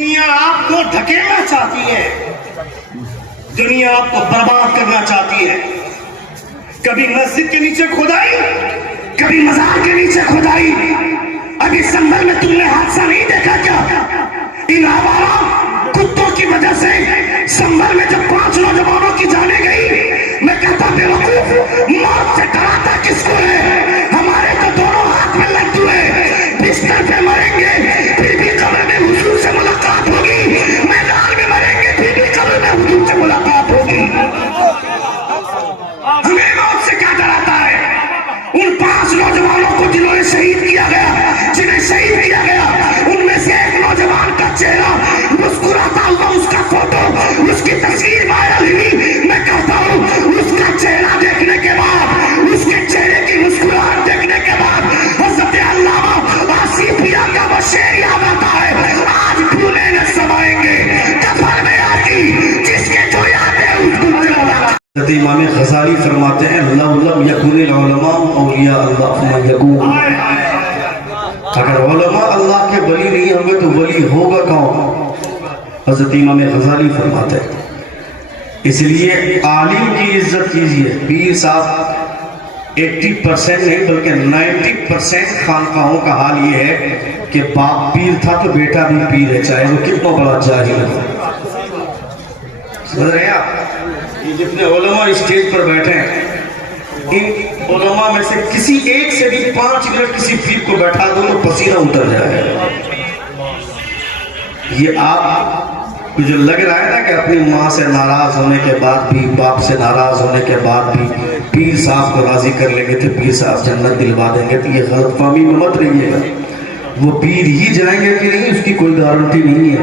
دنیا آپ کو ڈھکیلنا چاہتی ہے، دنیا آپ کو برباد کرنا چاہتی ہے. کبھی مسجد کے نیچے کھدائی، کبھی مزار کے نیچے کھدائی. ابھی سنبھل میں تم نے حادثہ نہیں دیکھا کیا؟ ان آوارہ کتوں کی وجہ سے سنبھل میں جب 5 نوجوانوں کی جانیں گئی، میں کہتا بے وقوف، موت سے ڈراتا کس کو ہے؟ ہمارے تو دونوں ہاتھ میں لگ ہوئے، بستر پہ مریں گے پھر بھی قبر میں حضور سے ملاقات ہوگی، میدان میں مریں گے پھر بھی قبر میں حضور سے ملاقات ہوگی. ہمیں موت سے کیا ڈراتا ہے؟ ان 5 نوجوانوں کو جنہوں نے شہید کیا گیا، جنہیں شہید کیا گیا، ان میں سے ایک نوجوان کا چہرہ مسکراتا ہوا، اس کا فوٹو، اس کی تصویر وائرل ہوئی. میں کہتا ہوں اس کا چہرہ دیکھنے کے بعد، اس کے چہرے کی مسکراہٹ دیکھنے کے بعد حضرت علامہ آصف میاں کا وہ شعر یاد آتا ہے، آج بھولے نہ سمائیں گے کفن میں آتی جس کے جو یاد ہے اس کو چلا. حضرت امام غزالی فرماتے ہیں لو لم یکن العلماء اولیاء اللہ فمن یکون. اگر علماء اللہ کے ولی نہیں ہوں گے تو ولی ہوگا کون؟ حضرت امام غزالی فرماتے ہیں. اس لیے عالم کی عزت کیجئے. پیر صاحب 80% نہیں بلکہ 90% خانقاہوں کا حال یہ ہے کہ باپ پیر تھا تو بیٹا بھی پیر ہے، چاہے وہ کتنا بڑا جاہل ہو. سمجھ رہے ہیں آپ؟ یہ جتنے علماء اسٹیج پر بیٹھے ہیں، ان علماء میں سے کسی ایک سے بھی 5 منٹ کسی پیر کو بیٹھا دو تو پسینہ اتر جائے. یہ آپ کو جو لگ رہا ہے نا کہ اپنی ماں سے ناراض ہونے کے بعد بھی، باپ سے ناراض ہونے کے بعد بھی پیر صاحب کو راضی کر لیں گے تو پیر صاحب جنت دلوا دیں گے، تو یہ غلط فہمی میں مت رہیے گا. وہ پیر ہی جائیں گے کہ نہیں اس کی کوئی گارنٹی نہیں ہے.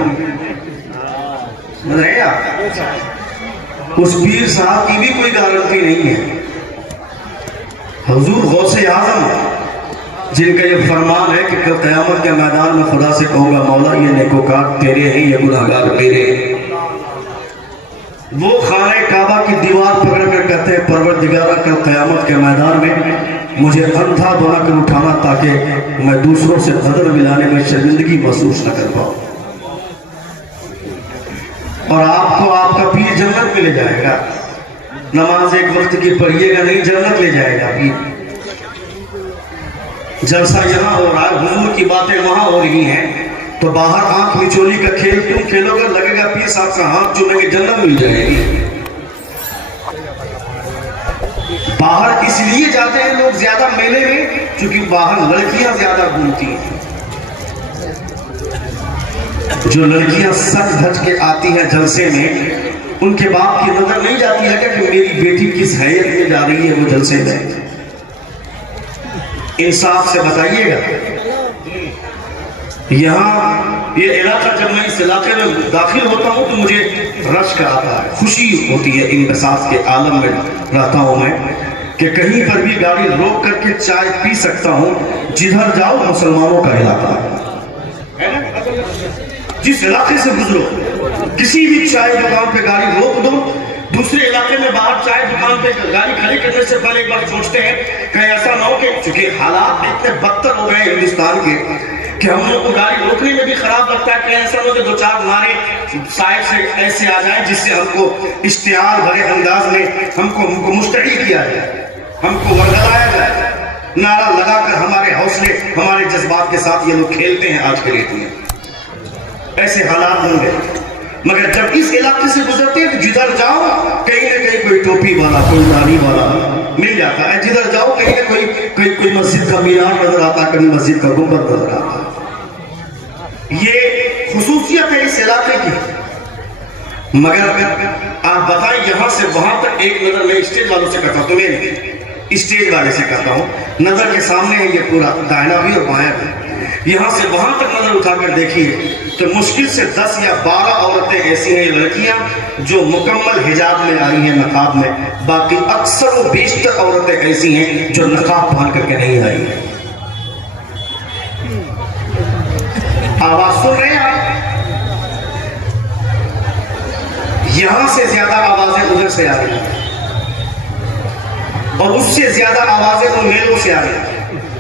سمجھ رہے ہیں آپ؟ اس پیر صاحب کی بھی کوئی گارنٹی نہیں ہے. حضور غوث اعظم جن کا یہ فرمان ہے کہ کل قیامت کے میدان میں خدا سے کہوں گا مولا یہ نیکوکار تیرے ہیں، یہ گناہگار میرے ہیں. وہ خانہ کعبہ کی دیوار پکڑ کر کہتے ہیں پروردگارا کل قیامت کے میدان میں مجھے اندھا بنا کر اٹھانا تاکہ میں دوسروں سے قدر ملانے میں شرمندگی محسوس نہ کر پاؤں. اور آپ کو آپ کا پیر جنت میں لے جائے گا. نماز ایک وقت کی پڑھیے گا نہیں، جنت لے جائے گا پیر. جلسہ یہاں ہو رہا ہے، حضور کی باتیں وہاں ہو رہی ہیں، تو باہر آنکھ مچولی کا کھیل تم کھیلو گے، لگے گا پیر صاحب کا ہاتھ چومیں گے جنت مل جائے گی. باہر اس لیے جاتے ہیں لوگ زیادہ میلے میں چونکہ باہر لڑکیاں زیادہ گھومتی ہیں. جو لڑکیاں سج دھج کے آتی ہیں جلسے میں، ان کے باپ کی نظر نہیں جاتی ہے کہ میری بیٹی کس حیثیت میں جا رہی ہے وہ جلسے میں. انصاف سے بتائیے گا. یہاں یہ علاقہ جب میں اس علاقے میں داخل ہوتا ہوں تو مجھے رشک آتا ہے، خوشی ہوتی ہے. انبساط کے عالم میں رہتا ہوں میں کہ کہیں پر بھی گاڑی روک کر کے چائے پی سکتا ہوں. جدھر جاؤ مسلمانوں کا علاقہ ہے. جس علاقے سے گزرو کسی بھی چائے دکان پہ گاڑی روک دو، دوسرے علاقے میں باہر چائے دکان پہ گاڑی کھڑی کرنے سے پہلے ایک بار سوچتے ہیں کہیں ایسا نہ ہو کہ چونکہ حالات اتنے بدتر ہو گئے ہندوستان کے کہ ہم لوگ کو گاڑی روکنے میں بھی خراب لگتا ہے. کہیں ایسا نہ ہو کہ 2-4 نعرے سائڈ سے ایسے آ جائیں جس سے ہم کو اشتعال بھرے انداز میں ہم کو مشتعل کیا جائے، ہم کو ورگلایا جائے، نعرہ لگا کر ہمارے حوصلے ہمارے جذبات کے ساتھ یہ لوگ کھیلتے ہیں آج کے ریت میں. ایسے حالات ہوں گے. مگر جب اس علاقے سے گزرتے ہیں تو جدھر جاؤ کہیں نہ کہیں کوئی ٹوپی والا، کوئی داڑھی والا مل جاتا ہے. جدھر جاؤ کہیں نہ کوئی مسجد کا مینار نظر آتا ہے، کہیں مسجد کا گنبد نظر آتا ہے. یہ خصوصیت ہے اس علاقے کی. مگر آپ بتائیں یہاں سے وہاں تک ایک نظر میں اسٹیج والوں سے کرتا ہوں، تمہیں اسٹیج والے سے کرتا ہوں. نظر کے سامنے ہے یہ پورا دائنا بھی اور بائیں بھی. یہاں سے وہاں تک نظر اٹھا کر دیکھیے تو مشکل سے 10 یا 12 عورتیں ایسی ہیں لڑکیاں جو مکمل حجاب میں آئی ہیں، نقاب میں. باقی اکثر و بیشتر عورتیں ایسی ہیں جو نقاب پہن کر کے نہیں آئی ہیں. آواز سن رہے ہیں آپ؟ یہاں سے زیادہ آوازیں ادھر سے آ رہی ہیں اور اس سے زیادہ آوازیں ان میلوں سے آ رہی ہیں.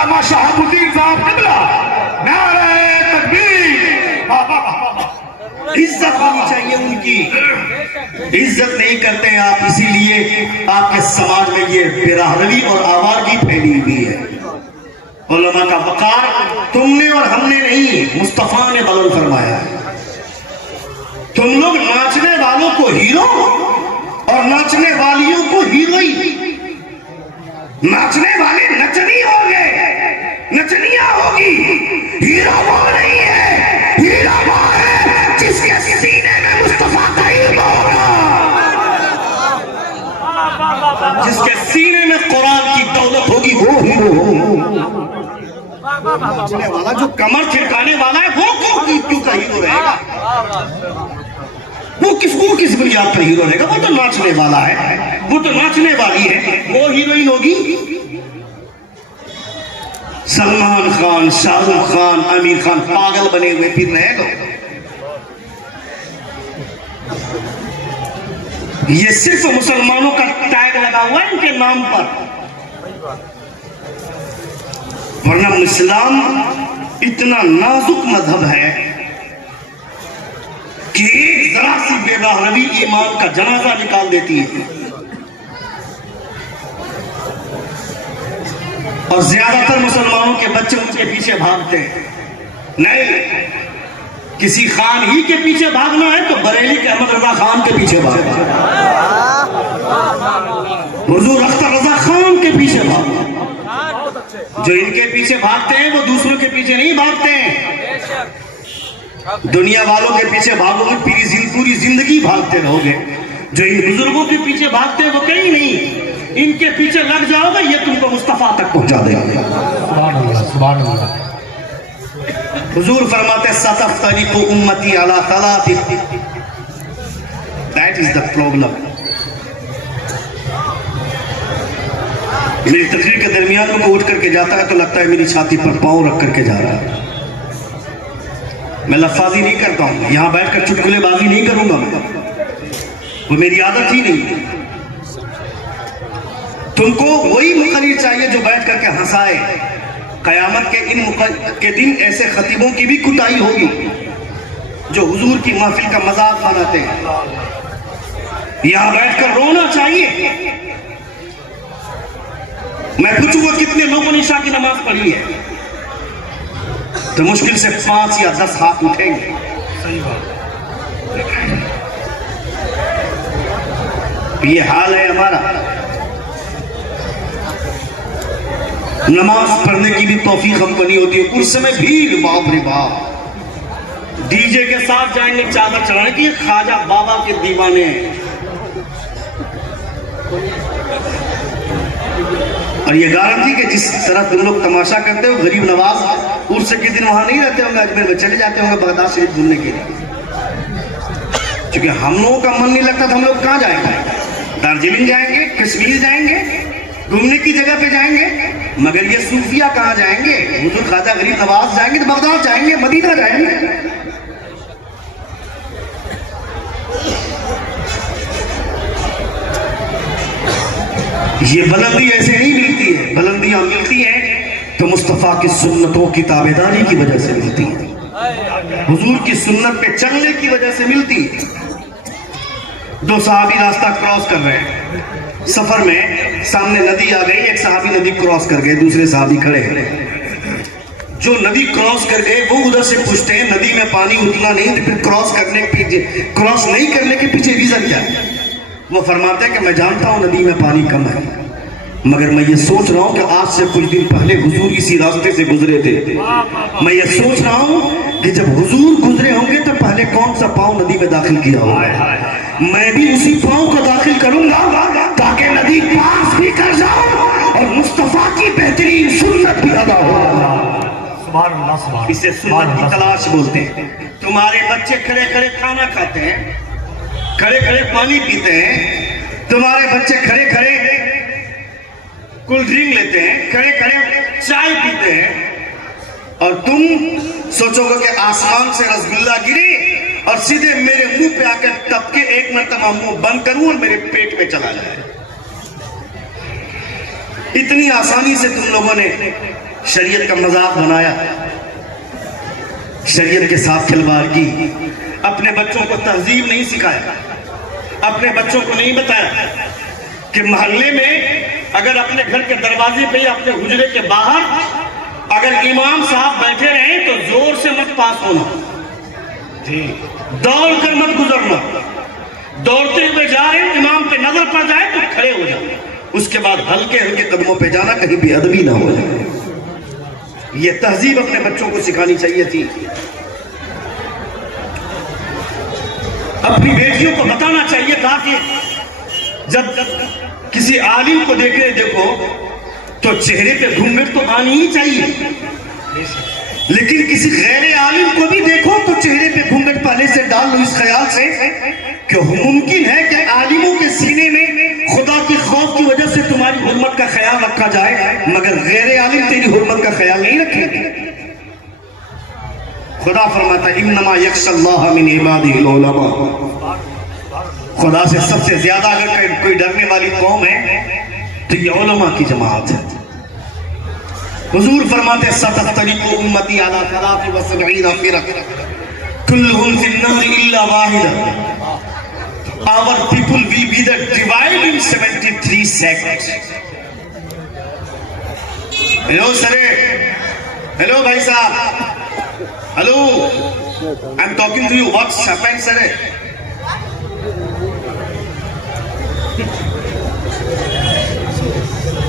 علامہ شہاب الدین صاحب قبلہ نعرہ تکبیر. عزت ہونی چاہیے ان کی. عزت نہیں کرتے ہیں آپ, اسی لیے آپ کے سماج میں یہ بےراہروی اور آوارگی پھیلی ہوئی ہے. علماء کا وقار تم نے اور ہم نے نہیں, مصطفیٰ نے بلند فرمایا ہے. تم لوگ ناچنے والوں کو ہیرو اور ناچنے والیوں کو ہیروئی. ناچنے والے نچنی ہوں گے, نچنیاں ہوگی. ہیرو وہ نہیں ہے, ہیرو وہ ہے جس کے سینے میں مصطفیٰ کا علم ہوگا, جس کے سینے میں قرآن کی دولت ہوگی, وہ ہیرو. ناچنے والا جو کمر چھڑکانے والا ہے وہ کیوں کا ہیرو رہے گا؟ وہ کس بنیاد پر ہیرو رہے گا؟ وہ تو ناچنے والا ہے, وہ تو ناچنے والی ہے, وہ ہیروئن ہوگی. سلمان خان, شاہ رخ خان, امیر خان پاگل بنے ہوئے پھر رہے گا. یہ صرف مسلمانوں کا ٹیگ لگا ہوا ہے ان کے نام پر, ورنہ اسلام اتنا نازک مذہب ہے کہ ایک ذرا سی بے راہروی ایمان کا جنازہ نکال دیتی ہے. اور زیادہ تر مسلمانوں کے بچے ان کے پیچھے بھاگتے ہیں. نہیں, کسی خان ہی کے پیچھے بھاگنا ہے تو بریلی کے احمد رضا خان کے پیچھے بھاگنا ہے, حضور اختر رضا خان کے پیچھے بھاگنا. جو ان کے پیچھے بھاگتے ہیں وہ دوسروں کے پیچھے نہیں بھاگتے ہیں. دنیا والوں کے پیچھے بھاگو گے پوری زندگی بھاگتے رہو گے. جو ان بزرگوں کے پیچھے بھاگتے ہیں وہ کہیں نہیں, ان کے پیچھے لگ جاؤ گے یہ تم کو مصطفیٰ تک پہنچا دے گا. سبحان اللہ, سبحان اللہ. حضور فرماتے ستفترق امتی علی ثلاث, that is the problem. میری تقریر کے درمیان کو اٹھ کر کے جاتا ہے تو لگتا ہے میری چھاتی پر پاؤں رکھ کر کے جا رہا ہے. میں لفاظی نہیں کرتا ہوں, یہاں بیٹھ کر چٹکلے بازی نہیں کروں گا, وہ میری عادت ہی نہیں. تم کو وہی مقرر چاہیے جو بیٹھ کر کے ہنسائے. قیامت کے دن ایسے خطیبوں کی بھی کٹائی ہوگی جو حضور کی محفل کا مذاق بناتے ہیں. یہاں بیٹھ کر رونا چاہیے. میں پوچھوں گا کتنے لوگوں نے عشاء کی نماز پڑھی ہے تو مشکل سے 5 یا 10 ہاتھ اٹھیں گے. یہ حال ہے ہمارا. نماز پڑھنے کی بھی توفیق ہم کو نہیں ہوتی ہے. اس سمے بھیڑ, باپ رے باپ, ڈی جے کے ساتھ جائیں گے چادر چڑھانے کی. خواجہ بابا کے دیوانے ہیں. اور یہ گارنٹی کہ جس طرح تم لوگ تماشا کرتے ہو, غریب نواز عرصے کے دن وہاں نہیں رہتے ہوں گے, اجمیر میں چلے جاتے ہوں گے بغداد شریف گھومنے کے لیے. چونکہ ہم لوگوں کا من نہیں لگتا تو ہم لوگ کہاں جائیں گے؟ دارجلنگ جائیں گے, کشمیر جائیں گے, گھومنے کی جگہ پہ جائیں گے. مگر یہ صوفیہ کہاں جائیں گے؟ حضور خواجہ غریب نواز جائیں گے تو بغداد جائیں گے, مدینہ جائیں گے. یہ بلندی ایسے نہیں ملتی ہے. بلندیاں ملتی ہیں تو مصطفیٰ کی سنتوں کی تابعداری کی وجہ سے ملتی ہے, حضور کی سنت پہ چلنے کی وجہ سے ملتی ہے. 2 صحابی راستہ کراس کر رہے ہیں, سفر میں سامنے ندی آ گئی. ایک صحابی ندی کراس کر گئے, دوسرے صحابی کھڑے ہیں. جو ندی کراس کر گئے وہ ادھر سے پوچھتے ہیں ندی میں پانی اتنا نہیں تو پھر کراس نہیں کرنے کے پیچھے ریزن کیا ہے؟ وہ فرماتے ہیں کہ میں جانتا ہوں ندی میں پانی کم ہے, مگر میں یہ سوچ رہا ہوں کہ آج سے کچھ دن پہلے حضور اسی راستے سے گزرے تھے. میں یہ سوچ رہا ہوں کہ جب حضور گزرے ہوں گے تو پہلے کون سا پاؤں ندی میں داخل کیا ہوگا. میں بھی اسی پاؤں کو داخل کروں گا تاکہ ندی پاس بھی کر جاؤں اور مصطفیٰ کی بہترین سنت بھی ادا ہو. سبحان اللہ, سبحان. اسے سنت کی تلاش بولتے ہیں. تمہارے بچے کھڑے کھڑے کھانا کھاتے ہیں, کھڑے کھڑے پانی پیتے ہیں. تمہارے بچے کھڑے کھڑے کول ڈرنک لیتے ہیں, کھڑے کھڑے چائے پیتے ہیں, اور تم سوچو گے کہ آسمان سے رسگلہ گرے اور سیدھے میرے منہ پہ آ کر ٹپ کے ایک مرتبہ منہ بند کروں اور میرے پیٹ پہ چلا جائے. اتنی آسانی سے تم لوگوں نے شریعت کا مذاق بنایا، شریعت کے ساتھ کھلواڑ کی، اپنے بچوں کو تہذیب نہیں سکھایا، اپنے بچوں کو نہیں بتایا کہ محلے میں اگر اپنے گھر کے دروازے پہ یا اپنے حجرے کے باہر اگر امام صاحب بیٹھے رہیں تو زور سے مت پاس ہونا، دوڑ کر مت گزرنا، دوڑتے ہوئے جا رہے ہیں امام پہ نظر پڑ جائے تو کھڑے ہو جانا، اس کے بعد ہلکے ہلکے قدموں پہ جانا، کہیں بھی ادبی نہ ہو جائے۔ یہ تہذیب اپنے بچوں کو سکھانی چاہیے تھی۔ اپنی بیٹیوں کو بتانا چاہیے تھا کہ جب کسی عالم کو دیکھو تو چہرے پہ گھمٹ تو آنی ہی چاہیے، لیکن کسی غیر عالم کو بھی دیکھو تو چہرے پہ گھمٹ پہلے سے ڈال لو، اس خیال سے کہ ممکن ہے کہ عالموں کے سینے میں خدا کی خوف کی وجہ سے تمہاری حرمت کا خیال رکھا جائے، مگر غیر عالم تیری حرمت کا خیال نہیں رکھے گے۔ خدا فرماتا ہے انما یخشی اللہ من عبادہ العلماء، خدا سے سب سے زیادہ اگر کوئی ڈرنے والی قوم ہے تو یہ علماء کی جماعت ہے۔ حضور فرماتے ہیں ستفترق امتی علی 73 فرقہ کلہم فی النار الا واحدہ، our people will be the divided in 73 sects۔ Hello sir, hello بھائی صاحب، hello, I am talking to you, what's happened sir؟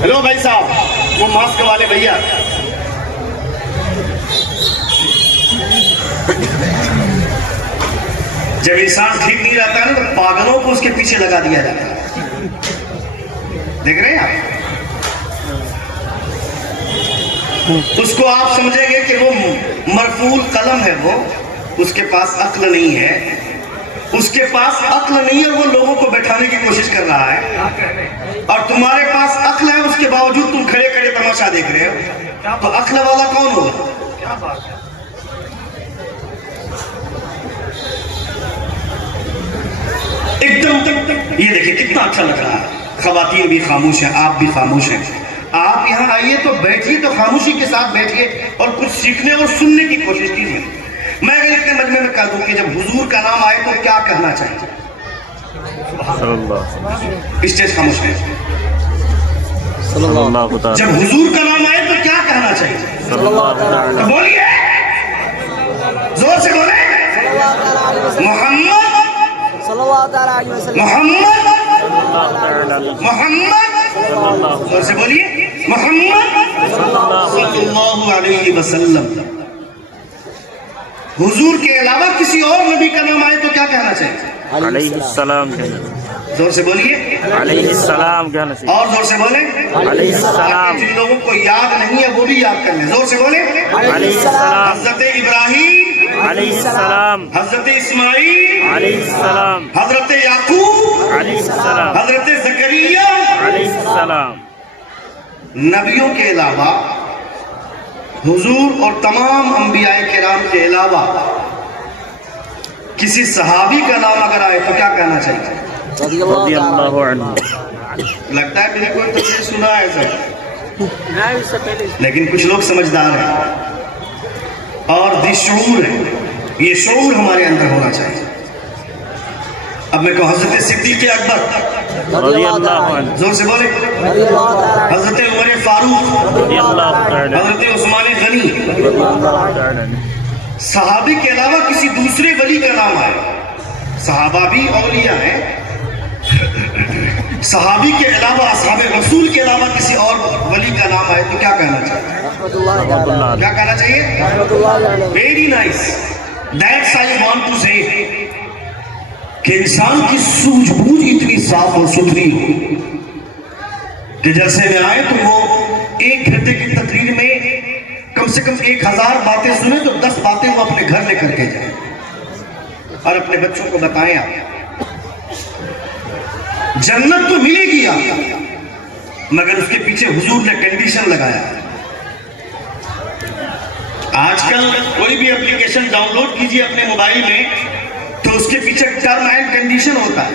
Hello بھائی صاحب، وہ ماسک والے بھیا، جب انسان ٹھیک نہیں رہتا ہے نا تو پاگلوں کو اس کے پیچھے لگا دیا جاتا ہے، دیکھ رہے ہیں آپ؟ اس کو آپ سمجھیں گے کہ وہ مرفوع قلم ہے، وہ اس کے پاس عقل نہیں ہے، اس کے پاس عقل نہیں ہے، وہ لوگوں کو بیٹھانے کی کوشش کر رہا ہے، اور تمہارے پاس عقل ہے اس کے باوجود تم کھڑے کھڑے تماشا دیکھ رہے ہو، تو عقل والا کون ہوگا؟ ایک دم یہ دیکھیں کتنا اچھا لگ رہا ہے، خواتین بھی خاموش ہیں، آپ بھی خاموش ہیں، آپ یہاں آئیے تو بیٹھیے تو خاموشی کے ساتھ بیٹھیے اور کچھ سیکھنے اور سننے کی کوشش کیجیے۔ میں اگر اتنے مجمع میں کہہ دوں کہ جب حضور کا نام آئے تو کیا کہنا چاہیے؟ اسٹیج خاموش ہے۔ جب حضور کا نام آئے تو کیا کہنا چاہیے؟ تو بولیے، زور سے بولے، محمد محمد محمد، زور سے بولیے، محمد صلی اللہ علیہ وسلم۔ حضور کے علاوہ کسی اور نبی کا نام آئے تو کیا کہنا چاہیے؟ علیہ السلام، زور سے بولیے، علیہ السلام کہنا چاہیے، اور زور سے بولیں، علیہ السلام، جن لوگوں کو یاد نہیں ہے وہ بھی یاد کر لیں، زور سے بولیں، علیہ السلام، حضرت ابراہیم، علیہ السلام، حضرت اسماعیل، علیہ السلام، حضرت یعقوب، علیہ السلام، حضرت زکریا۔ علیہ السلام۔ نبیوں کے علاوہ حضور اور تمام انبیاء کرام کے علاوہ کسی صحابی کا نام اگر آئے تو کیا کہنا چاہیے؟ رضی اللہ عنہ۔ لگتا ہے میری کوئی تفسیر سنا ہے سر، لیکن کچھ لوگ سمجھدار ہیں اور دی شعور ہے، یہ شعور ہمارے اندر ہونا چاہیے۔ اب میں کہوں حضرت صدیق اکبر رضی اللہ عنہ، زور سے بولے، حضرت عمر فاروق، رضی اللہ عنہ، حضرت عثمان غنی، رضی اللہ عنہ۔ صحابی کے علاوہ کسی دوسرے ولی کا نام آئے، صحابہ بھی اولیاء ہیں، صحابی کے علاوہ اصحاب رسول کے علاوہ کسی اور ولی کا نام آئے تو کیا کہنا چاہیے؟ کیا کہنا چاہیے؟ Very nice, that's I want to say کہ انسان کی سوجھ بوجھ اتنی صاف اور ستھری ہو کہ جیسے میں آئے تو وہ ایک گھنٹے کی تقریر میں کم سے کم 1000 باتیں سنیں تو 10 باتیں وہ اپنے گھر لے کر کے جائیں اور اپنے بچوں کو بتائیں۔ آپ جنت تو ملے گی آپ، مگر اس کے پیچھے حضور نے کنڈیشن لگایا۔ آج کل کوئی بھی اپلیکیشن ڈاؤن لوڈ کیجئے اپنے موبائل میں تو اس کے پیچھے ٹرم اینڈ کنڈیشن ہوتا ہے،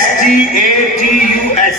STATUS,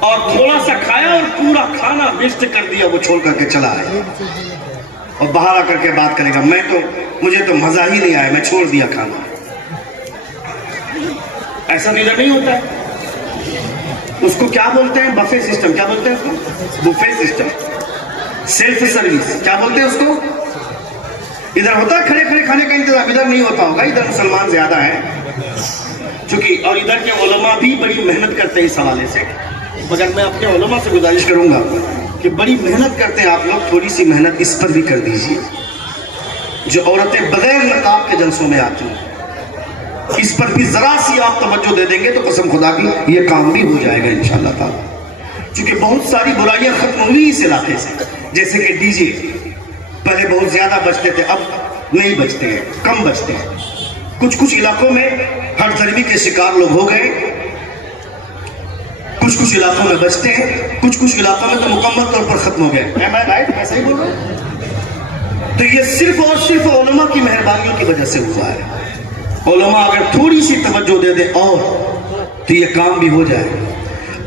اور تھوڑا سا کھایا اور پورا کھانا ویسٹ کر دیا, وہ چھوڑ کر کے چلا ہے اور باہر آ کر کے بات کرے گا مجھے تو مزہ ہی نہیں آیا, میں چھوڑ دیا کھانا. ایسا ڈنر نہیں ہوتا ہے. اس کو کیا بولتے ہیں؟ Buffet system. کیا بولتے ہیں اس کو؟ Buffet system, self service. کیا بولتے ہیں اس کو؟ ادھر ہوتا ہے کھڑے کھڑے کھانے کا انتظام, ادھر نہیں ہوتا ہوگا, ادھر مسلمان زیادہ ہیں چونکہ, اور ادھر کے علماء بھی بڑی محنت کرتے ہیں اس حوالے سے. مگر میں اپنے علماء سے گزارش کروں گا کہ بڑی محنت کرتے ہیں آپ لوگ, تھوڑی سی محنت اس پر بھی کر دیجیے. جو عورتیں بغیر نقاب کے جلسوں میں آتی ہیں, اس پر بھی ذرا سی آپ توجہ دے دیں گے تو قسم خدا کی یہ کام بھی ہو جائے گا انشاءاللہ تعالی. چونکہ بہت ساری برائیاں ختم ہوئی اس علاقے سے, جیسے کہ ڈی جے پہلے بہت زیادہ بجتے تھے, اب نہیں بجتے ہیں, کم بجتے ہیں. کچھ علاقوں میں ہر ضربی کے شکار لوگ ہو گئے, کچھ علاقوں میں بچتے ہیں, کچھ علاقوں میں تو مکمل طور پر ختم ہو گئے. میں رائٹ ایسا ہی بول رہا ہوں؟ تو یہ صرف اور صرف علماء کی مہربانیوں کی وجہ سے ہوا ہے. علماء اگر تھوڑی سی توجہ دے دیں اور تو یہ کام بھی ہو جائے.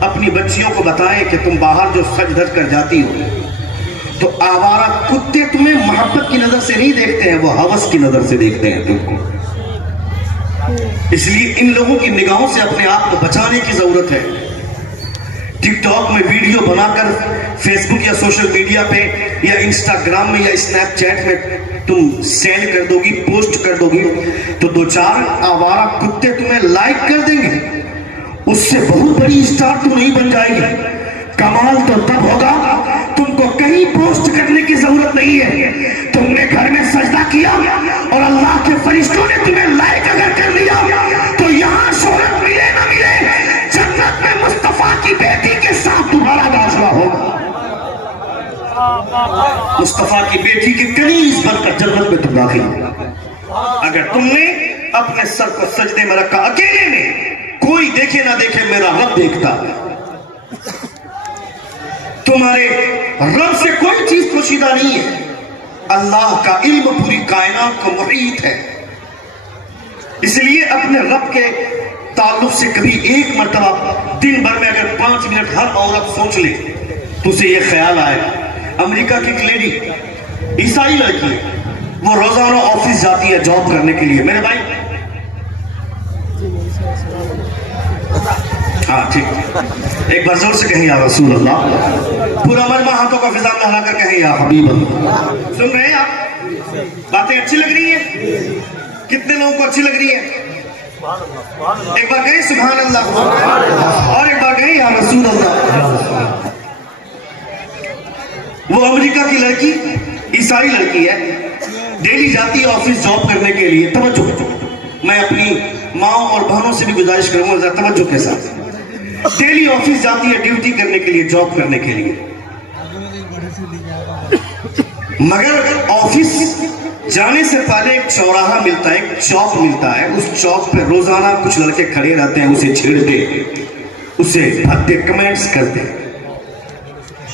اپنی بچیوں کو بتائیں کہ تم باہر جو سج دھج کر جاتی ہو تو آوارہ کتے تمہیں محبت کی نظر سے نہیں دیکھتے ہیں, وہ ہوس کی نظر سے دیکھتے ہیں تم کو. اس لیے ان لوگوں کی نگاہوں سے اپنے آپ کو بچانے کی ضرورت ہے. ٹک ٹاک میں ویڈیو بنا کر فیس بک یا سوشل میڈیا پہ یا انسٹاگرام میں یا اسنیپ چیٹ میں تم سینڈ کر دو گی, پوسٹ کر دو گی تو 2-4 آوارہ کتے تمہیں لائک کر دیں گے. اس سے بہت بڑی اسٹار تو نہیں بن جائے گی. کمال تو تب ہوگا تم کو کہیں پوسٹ کرنے کی ضرورت نہیں ہے, تم نے گھر میں سجدہ کیا اور اللہ کے فرشتوں نے تمہیں لائک اگر کر لیا تو یہاں شہرت ملے نہ ملے, جنت میں مصطفیٰ کی بیٹی کے ساتھ تمہارا داخلہ ہوگا. مصطفیٰ کی بیٹی کے کنیز بن کر جنت میں تم داخل ہوگا. اگر تم نے اپنے سر کو سجدے میں رکھا اکیلے میں, کوئی دیکھے نہ دیکھے میرا رب دیکھتا ہے. تمہارے رب سے کوئی چیز پوشیدہ نہیں ہے. اللہ کا علم پوری کائنات کو محیط ہے. اس لیے اپنے رب کے تعلق سے کبھی ایک مرتبہ دن بھر میں اگر 5 منٹ ہر عورت سوچ لے تو اسے یہ خیال آئے. امریکہ کی ایک لیڈی, عیسائی لڑکی, وہ روزانہ آفس جاتی ہے جاب کرنے کے لیے. میرے بھائی ہاں ٹھیک, ایک بار زور سے کہیں یا رسول اللہ. پورا مجمع ہاتھوں کا فضا میں ہلا کر کہیں یا حبیب اللہ. سن رہے ہیں آپ؟ باتیں اچھی لگ رہی ہیں؟ کتنے لوگوں کو اچھی لگ رہی ہے؟ ایک بار کہیں سبحان اللہ, اور ایک بار کہیں یا رسول اللہ. وہ امریکہ کی لڑکی, عیسائی لڑکی ہے, ڈیلی جاتی ہے آفس جاب کرنے کے لیے. توجہ, میں اپنی ماں اور بہنوں سے بھی گزارش کروں گا توجہ کے ساتھ. ڈیلی آفس جاتی ہے ڈیوٹی کرنے کے لیے, جاب کرنے کے لیے. مگر آفس جانے سے پہلے ایک چوراہا ملتا ہے, ایک چوک ملتا ہے. اس چوک پہ روزانہ کچھ لڑکے کھڑے رہتے ہیں, اسے چھیڑتے, اسے بھدے کمنٹس کرتے.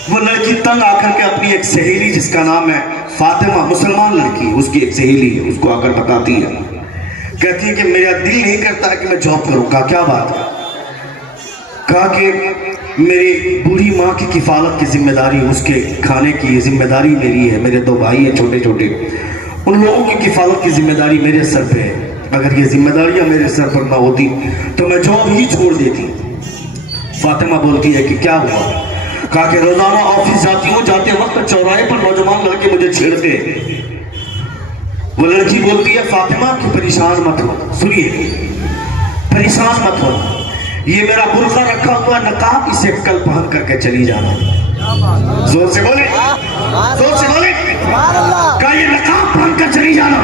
وہ لڑکی تنگ آ کر کے اپنی ایک سہیلی جس کا نام ہے فاطمہ, مسلمان لڑکی, اس کی ایک سہیلی ہے, اس کو آ کر بتاتی ہے, کہتی ہے کہ میرا دل نہیں کرتا کہ میں جاب کروں. کہا کیا بات ہے؟ کہا کہ میری بوڑھی ماں کی کفالت کی ذمہ داری, اس کے کھانے کی ذمہ داری میری ہے. میرے 2 بھائی ہیں چھوٹے چھوٹے, ان لوگوں کی کفالت کی ذمہ داری میرے سر پہ ہے. اگر یہ ذمہ داریاں میرے سر پر نہ ہوتی تو میں جاب ہی چھوڑ دیتی. فاطمہ بولتی ہے کہ کیا ہوا؟ کہا کہ روزانہ آفس جاتی ہوں, جاتے وقت چوراہے پر نوجوان لڑکے مجھے چھیڑتے. وہ لڑکی بولتی ہے فاطمہ کہ پریشان مت ہو, سنیے, پریشان مت ہو, یہ میرا برقع رکھا ہوا نقاب, اسے کل پہن کر کے چلی جانا. زور سے بولے, زور سے بولے. کہا یہ نقاب پہن کر چلی جانا.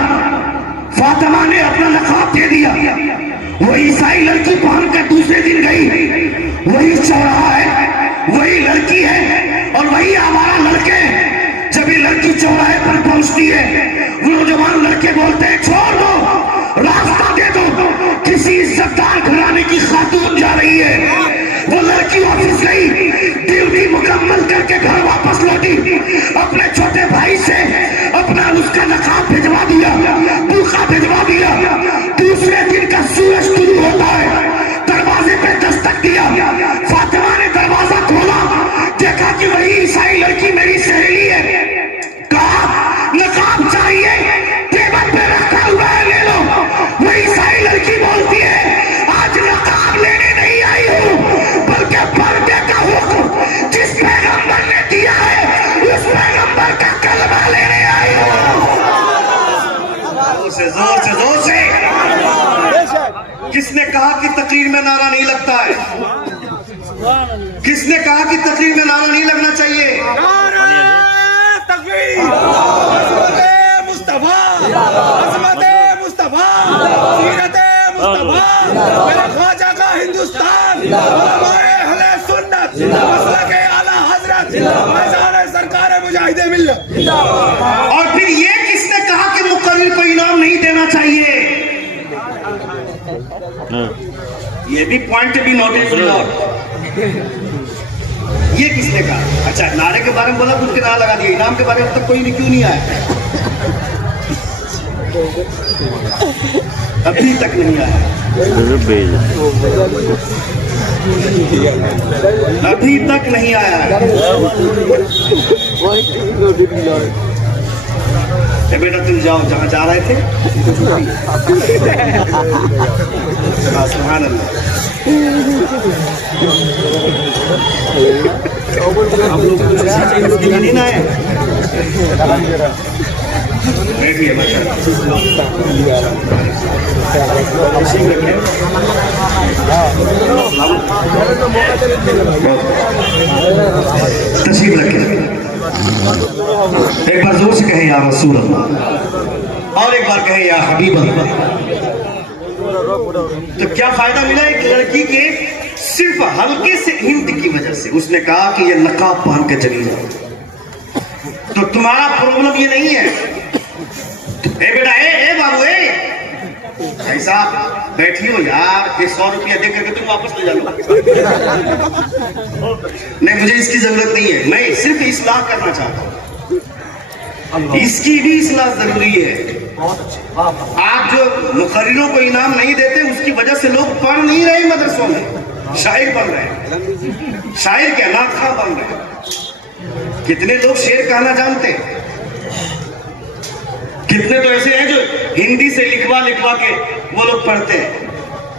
فاطمہ نے اپنا نقاب دے دیا. وہ عیسائی لڑکی پہن کر دوسرے دن گئی. وہی چوراہا ہے, وہی لڑکی ہے اور وہی آوارہ لڑکے. جب یہ لڑکی چوراہے پر پہنچتی ہے, وہ نوجوان لڑکے بولتے ہیں چھوڑ دو, راستہ دے دو, کسی عزتدار گھرانے کی خاتون جا رہی ہے. وہ لڑکی آفس گئی, ڈیوٹی مکمل کر کے گھر واپس لوٹی. اپنے چھوٹے بھائی سے اپنا اس کا نقاب بھجوا دیا, برقع بھجوا دیا. دوسرے دن کا سورج طلوع ہوتا ہے, دروازے پہ دستک دیا. فاطمہ نے دروازہ میرے خواجہ کا ہندوستان، علماء اہل سنت، مسلک اعلیٰ حضرت، میزان سرکار مجاہد ملت۔ اور پھر یہ کس نے کہا کہ مقرر کو انعام نہیں دینا چاہیے؟ یہ بھی پوائنٹ بھی نوٹس کرو۔ یہ کس نے کہا؟ اچھا نعرے کے بارے میں بولا تو اس کے نعرہ لگا دیا، انعام کے بارے میں تک کوئی نہیں، کیوں نہیں آیا؟ ابھی تک نہیں آیا، ابھی تک نہیں آیا۔ بیٹا تم جاؤ جہاں جا رہے تھے۔ سبحان اللہ۔ ہم لوگ نہیں آئے، بیٹھیے تشریف رکھیں۔ ایک بار زور سے کہیں یا رسول اللہ، اور ایک بار کہیں یا حبیب اللہ۔ تو کیا فائدہ ملا ایک لڑکی کے صرف ہلکے سے ہنٹ کی وجہ سے؟ اس نے کہا کہ یہ نقاب پہن کے چلی جاؤ۔ تو تمہارا پرابلم یہ نہیں ہے، اے بیٹا اے بابو اے بھائی صاحب بیٹھی ہو یار، یہ 100 روپیہ دے کر کے تم واپس لے جاؤ۔ نہیں مجھے اس کی ضرورت نہیں ہے، میں صرف اصلاح کرنا چاہتا ہوں، اس کی بھی اصلاح ضروری ہے۔ آپ جو مقرروں کو انعام نہیں دیتے اس کی وجہ سے لوگ پڑھ نہیں رہے مدرسوں میں، شاعر بن رہے ہیں۔ شاعر کیا نعت خواں بن رہے ہیں۔ کتنے لوگ شعر کہنا جانتے ہیں، کتنے تو ایسے ہیں جو ہندی سے لکھوا کے وہ لوگ پڑھتے ہیں۔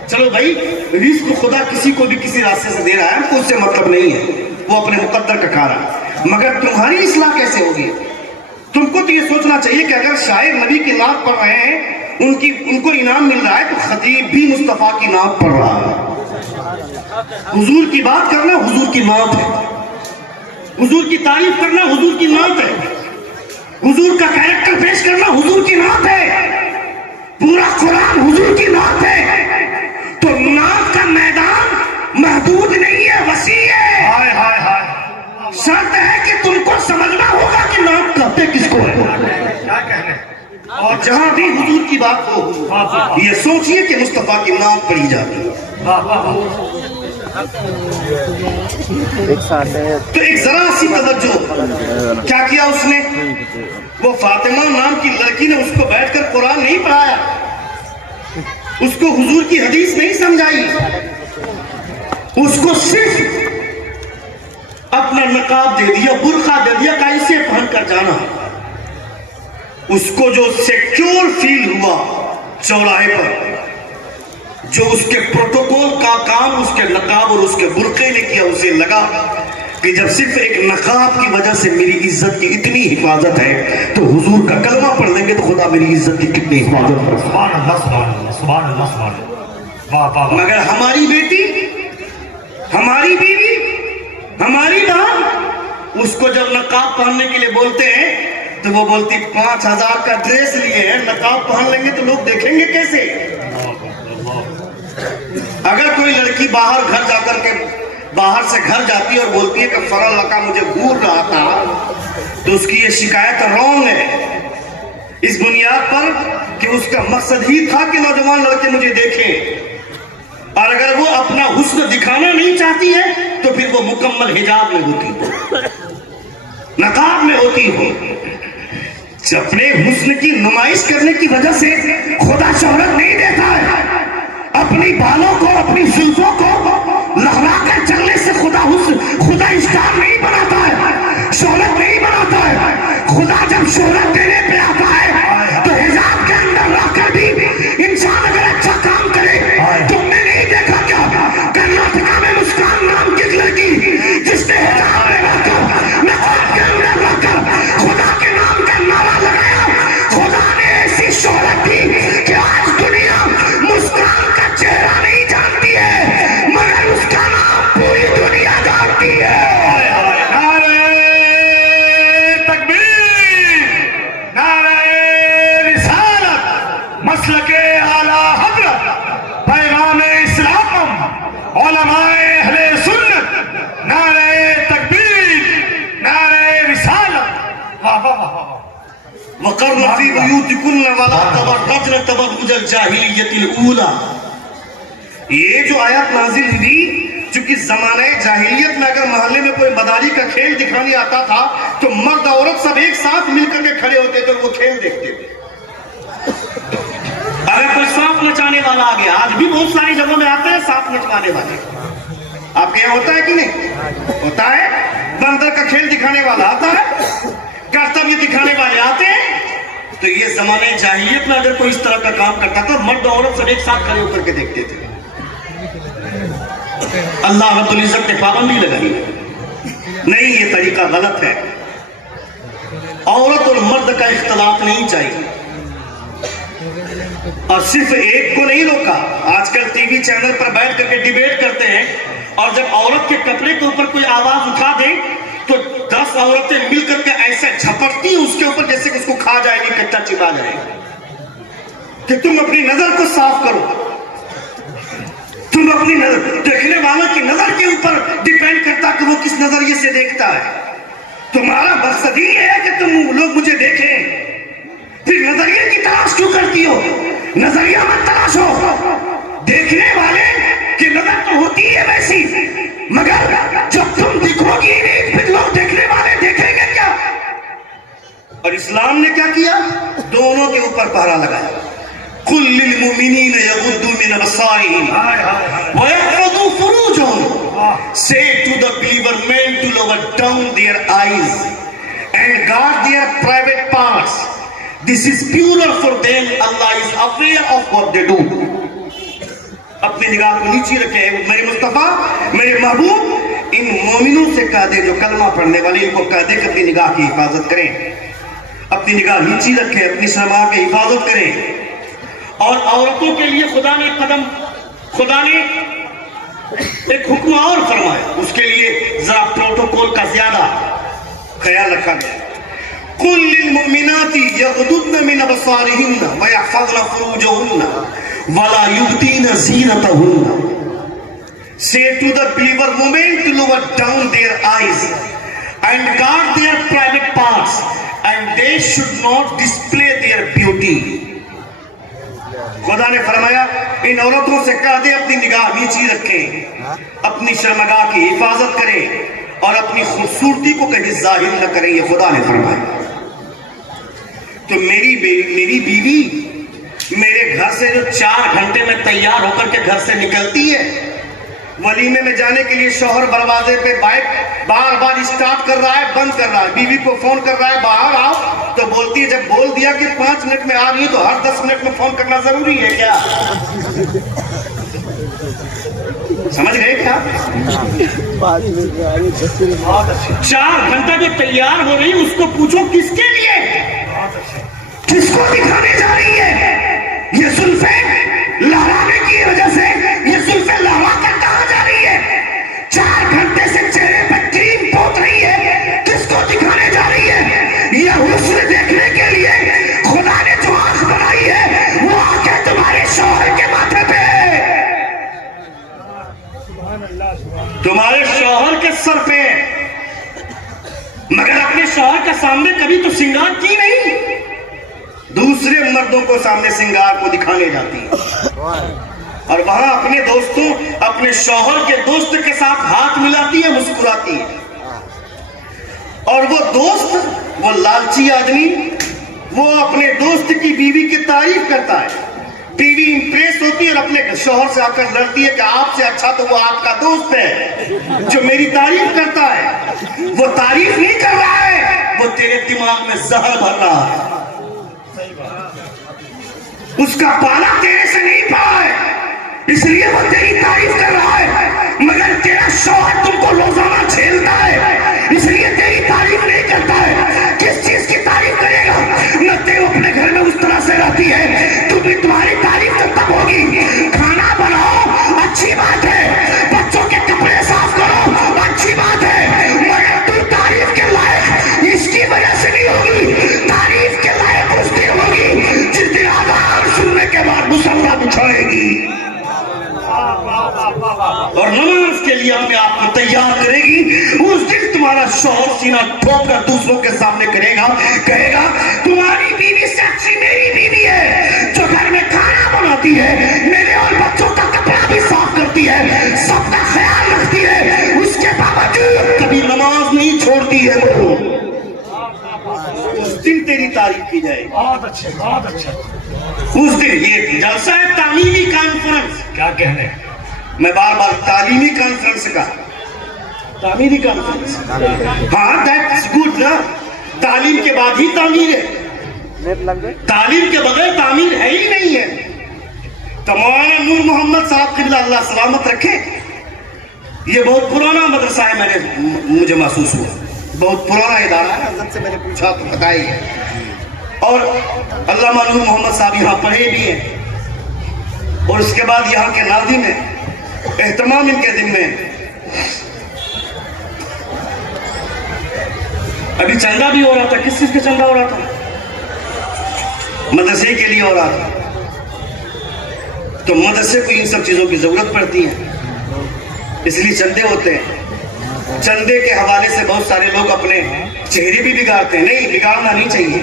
چلو بھائی رزق خدا کسی کو بھی کسی راستے سے دے رہا ہے، کو اس سے مطلب نہیں ہے، وہ اپنے مقدر کا کھا رہا ہے، مگر تمہاری اصلاح کیسے ہوگی؟ تم کو تو یہ سوچنا چاہیے کہ اگر شاعر نبی کی نعت پڑھ رہے ہیں، ان کو انعام مل رہا ہے، تو خطیب بھی مصطفیٰ کی نعت پڑھ رہا ہے۔ حضور کی بات کرنا حضور کی نعت ہے، حضور کی تعریف کرنا حضور کی نعت ہے، حضور کا کیریکٹر پیش کرنا حضور کی نعت ہے، پورا قرآن حضور کی نعت ہے۔ تو نعت کا میدان محدود نہیں ہے، وسیع ہے۔ شرط ہے کہ تم کو سمجھنا ہوگا کہ نعت کہتے کس کو ہے۔ اور جہاں بھی حضور کی بات ہو یہ سوچئے کہ مصطفیٰ کی نعت پڑھی جاتی ہے۔ تو ایک ذرا سی توجہ، کیا کیا اس نے؟ وہ فاطمہ نام کی لڑکی نے اس کو بیٹھ کر قرآن نہیں پڑھایا، اس کو حضور کی حدیث نہیں سمجھائی، اس کو صرف اپنا نقاب دے دیا، برقع دے دیا کہ اسے پہن کر جانا۔ اس کو جو سیکیور فیل ہوا چوراہے پر، جو اس کے پروٹوکول کا کام اس کے نقاب اور اس کے برقعے نے کیا، اسے لگا کہ جب صرف ایک نقاب کی وجہ سے میری عزت کی اتنی حفاظت ہے تو حضور کا کلمہ پڑھ لیں گے تو خدا میری عزت کی کتنی حفاظت ہے۔ سبحان اللہ سبحان اللہ سبحان اللہ سبحان اللہ۔ مگر ہماری بیٹی، ہماری بیوی، ہماری ماں اس کو جب نقاب پہننے کے لیے بولتے ہیں تو وہ بولتی 5000 کا ڈریس لیے ہیں، نقاب پہن لیں گے تو لوگ دیکھیں گے کیسے؟ اگر کوئی لڑکی باہر سے گھر جاتی ہے اور بولتی ہے کہ فلاں لڑکا مجھے گھور رہا تھا، تو اس کی یہ شکایت رونگ ہے، اس بنیاد پر کہ اس کا مقصد ہی تھا کہ نوجوان لڑکے مجھے دیکھیں۔ اور اگر وہ اپنا حسن دکھانا نہیں چاہتی ہے تو پھر وہ مکمل حجاب میں ہوتی ہے، نقاب میں ہوتی ہے۔ اپنے حسن کی نمائش کرنے کی وجہ سے خدا شہرت نہیں دیتا ہے، اپنی بالوں کو اپنی زلفوں کو لہرا کر چلنے سے خدا اسٹار نہیں بناتا ہے، شہرت نہیں بناتا ہے۔ خدا جب شہرت دینے پہ آتا ہے تو حجاب کے اندر رہ کر بھی انسان اگر اچھا کام کرے، تم نے نہیں دیکھا کیا کرناٹکا میں مسکان نام کی لڑکی جس نے حجاب میں رہ کر نقاب کے اندر رہ کر خدا کے نام کا نعرہ لگایا، خدا نے ایسی شہرت دی کہ آج دنیا مسکان کا چہرہ نہیں جانتی ہے مگر اس کا نام پوری دنیا جانتی ہے۔ نعرہ تکبیر، نعرہ رسالت، مسلک اعلیٰ حضرت وقرن فی بیوتکن ولا تبرجن تبرج الجاہلیت الاولی. یہ جو آیات نازل ہوئی چونکہ زمانہ جاہلیت میں اگر محلے میں کوئی مداری کا کھیل دکھانے آتا تھا تو مرد عورت سب ایک ساتھ مل کر کے کھڑے ہوتے تھے اور وہ کھیل دیکھتے تھے. اگر کوئی سانپ نچانے والا آ گیا, آج بھی بہت ساری جگہوں میں آتے ہیں سانپ نچانے والے, آپ کے یہاں ہوتا ہے کہ نہیں ہوتا ہے؟ بندر کا کھیل دکھانے والا آتا ہے, کرتویہ دکھانے والے آتے ہیں. تو یہ زمانے جاہلیت میں اگر کوئی اس طرح کا کام کرتا تھا مرد عورت سب ایک ساتھ کھڑے ہو کر کے دیکھتے تھے. اللہ رب العزت نے پابندی لگائی, نہیں یہ طریقہ غلط ہے. عورت اور مرد کا اختلاط نہیں چاہیے. اور صرف ایک کو نہیں روکا, آج کل ٹی وی چینل پر بیٹھ کر کے ڈیبیٹ کرتے ہیں اور جب عورت کے کپڑے کے اوپر کوئی آواز اٹھا دے تو 10 عورتیں مل کر کے ایسے جھپٹتی ہیں اس کے اوپر جیسے کہ اس کو کھا جائے گی, کچا چبا جائے گی. کہ تم اپنی نظر کو صاف کرو, تم اپنی نظر, دیکھنے والوں کی نظر کے اوپر ڈیپینڈ کرتا کہ وہ کس نظریے سے دیکھتا ہے. تمہارا مقصد یہ ہے کہ تم لوگ مجھے دیکھیں, پھر نظریے کی تلاش کیوں کرتی ہو؟ نظریہ مت تلاش ہو, دیکھنے والے کی نظر تو ہوتی ہے ویسی, مگر جب تم دکھو گی نہیں پھر لوگ دیکھنے والے دیکھیں گے کیا؟ اور اسلام نے کیا کیا؟ دونوں کے اوپر پہرا لگایا. قُلْ لِلْمُؤْمِنِينَ يَغُضُّوا مِنْ أَبْصَارِهِمْ وَيَحْفَظُوا فُرُوجَهُمْ. Say to the believer men to lower down their eyes and guard their private parts. This is purer for them. Allah is aware of what they do. اپنی نگاہ کو نیچے رکھے. میرے مصطفیٰ, میرے محبوب, ان مومنوں سے کہہ دے جو کلمہ پڑھنے والے, ان کو کہہ دے کہ اپنی نگاہ کی حفاظت کریں, اپنی نگاہ نیچے رکھیں, اپنی شرمگاہ کی حفاظت کریں. اور عورتوں کے لیے خدا نے ایک حکم اور فرمایا, اس کے لیے ذرا پروٹوکول کا زیادہ خیال رکھا گیا. قُلْ لِلْمُؤْمِنَاتِ يَغْضُضْنَ مِنْ أَبْصَارِهِنَّ وَيَحْفَظْنَ فُرُوجَهُنَّ وَلَا يُبْدِينَ زِينَتَهُنَّ. Say to the believer women to lower down their eyes and guard their private parts, and they should not display their beauty. خدا نے فرمایا ان عورتوں سے کہہ دے اپنی نگاہ نیچی رکھیں, اپنی شرمگاہ کی حفاظت کریں اور اپنی خوبصورتی کو کہیں ظاہر نہ کریں. یہ خدا نے فرمایا. تو میری بیوی میرے گھر سے جو 4 گھنٹے میں تیار ہو کر کے گھر سے نکلتی ہے, ولیمے میں جانے کے لیے شوہر دروازے پہ بائک بار بار اسٹارٹ کر رہا ہے, بند کر رہا ہے, بیوی کو فون کر رہا ہے باہر آؤ, تو بولتی ہے جب بول دیا کہ 5 منٹ میں آ رہی ہے تو ہر 10 منٹ میں فون کرنا ضروری ہے کیا؟ سمجھ گئے کیا؟ 4 گھنٹہ جو تیار ہو رہی اس کو پوچھو کس کے لیے, کس کو دکھانے جا رہی ہے؟ یہ زلفیں لہرانے کی وجہ سے, یہ زلفیں لہرا کر کہاں جا رہی ہے؟ 4 گھنٹے سے چہرے پہ کریم پوت رہی ہے, کس کو دکھانے جا رہی ہے؟ یہ حسن دیکھنے کے لیے خدا نے جو آنکھ بنائی ہے وہ آنکھیں تمہارے شوہر کے ماتھے پہ, تمہارے شوہر کے سر پہ, مگر اپنے شوہر کے سامنے کبھی تو سنگار کی نہیں, دوسرے مردوں کو سامنے سنگار کو دکھانے جاتی ہے. اور وہاں اپنے دوستوں, اپنے شوہر کے دوست کے ساتھ ہاتھ ملاتی ہے, مسکراتی ہے. اور وہ دوست, وہ لالچی آدمی, وہ اپنے دوست کی بیوی کی تعریف کرتا ہے. بیوی امپریس ہوتی ہے اور اپنے شوہر سے آ کر لڑتی ہے کہ آپ سے اچھا تو وہ آپ کا دوست ہے جو میری تعریف کرتا ہے. وہ تعریف نہیں کر رہا ہے, وہ تیرے دماغ میں زہر بھر رہا ہے. اس کا پالا تیرے سے نہیں پڑا ہے, اس لیے وہ تیری تعریف کر رہا ہے, مگر تیرا شوہر تم کو روزانہ جھیلتا ہے, اس لیے تیری تعریف نہیں کرتا ہے. کس چیز کی تعریف کرے گا؟ نہ تے اپنے گھر میں اس طرح سے رہتی ہے, تو بھی تمہاری تعریف تو تب ہوگی. کھانا بناؤ اچھی بات ہے, بچوں کے کپڑے صاف کرو اچھی بات ہے, مگر تم تعریف کے لائق اس کی وجہ سے نہیں ہوگی. تعریف کے لائق اس دن ہوگی جس دن آزان سننے کے بعد مسلح بچھائے گی اور نماز کے لیے اپنے آپ کو تیار کرے گی. اس دن تمہارا شوہر سینہ ٹھوک کر دوسروں کے سامنے کرے گا, کہے گا تمہاری تیری تعریف کی جائے گی. بہت اچھے بہت اچھے. اس دن یہ جلسہ ہے تعلیمی کانفرنس. کیا کہنے, میں بار بار تعلیمی کانفرنس کا, تعمیری کانفرنس. ہاں دیٹس گڈ نا, تعلیم کے بعد ہی تعمیر ہے, تعلیم کے بغیر تعمیر ہے ہی نہیں ہے. تو مولانا نور محمد صاحب قبلہ اللہ سلامت رکھے, یہ بہت پرانا مدرسہ ہے, مجھے محسوس ہوا بہت پرانا ادارہ ہے. حضرت سے میں نے پوچھا تو بتائی ہے. اور علامہ نور محمد صاحب یہاں پڑھے بھی ہیں, اور اس کے بعد یہاں کے ناظم ہیں, اہتمام ان کے ذمے ہے. ابھی چندہ بھی ہو رہا تھا, کس چیز کا چندہ ہو رہا تھا؟ مدرسے کے لیے ہو رہا تھا. تو مدرسے کو ان سب چیزوں کی ضرورت پڑتی ہے, اس لیے چندے ہوتے ہیں. چندے کے حوالے سے بہت سارے لوگ اپنے چہرے بھی بگاڑتے ہیں. نہیں, بگاڑنا نہیں چاہیے.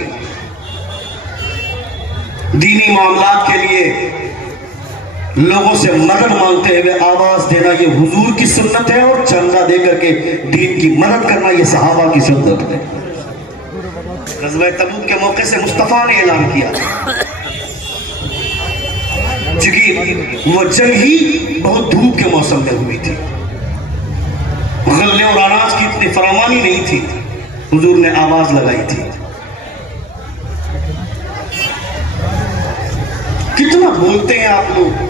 دینی معاملات کے لیے لوگوں سے مدد مانگتے ہوئے آواز دینا یہ حضور کی سنت ہے, اور چندہ دے کر کے دین کی مدد کرنا یہ صحابہ کی سنت ہے. غزوہ تبوک کے موقع سے مصطفیٰ نے اعلان کیا, چونکہ وہ جنگ ہی بہت دھوپ کے موسم میں ہوئی تھی, غلے اور اناج کی اتنی فراوانی نہیں تھی, حضور نے آواز لگائی تھی. کتنا بولتے ہیں آپ لوگ,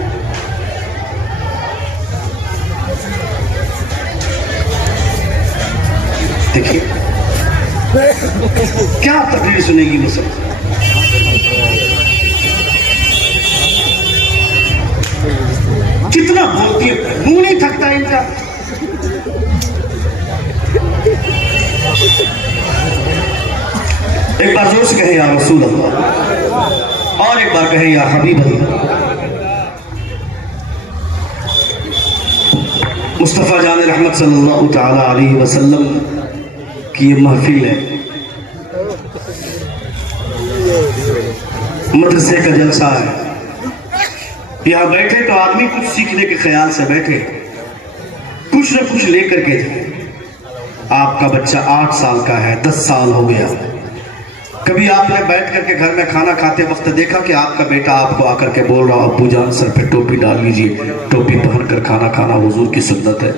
دیکھیے کیا تقریر سنے گی مسلم. کتنا بولتی ہے, منہ نہیں تھکتا ان کا. ایک بار زور سے کہے یا رسول اللہ, اور ایک بار کہے یا حبیب اللہ. مصطفیٰ جان رحمت صلی اللہ تعالی علیہ وسلم کی یہ محفل ہے, مدرسے کا جلسہ ہے. یہاں بیٹھے تو آدمی کچھ سیکھنے کے خیال سے بیٹھے, کچھ نہ کچھ لے کر کے جائے. آپ کا بچہ 8 سال کا ہے, 10 سال ہو گیا, کبھی آپ نے بیٹھ کر کے گھر میں کھانا کھاتے وقت دیکھا کہ آپ کا بیٹا آپ کو آ کر کے بول رہا, ابو جان سر پہ ٹوپی ڈال لیجئے, ٹوپی پہن کر کھانا کھانا حضور کی سنت ہے.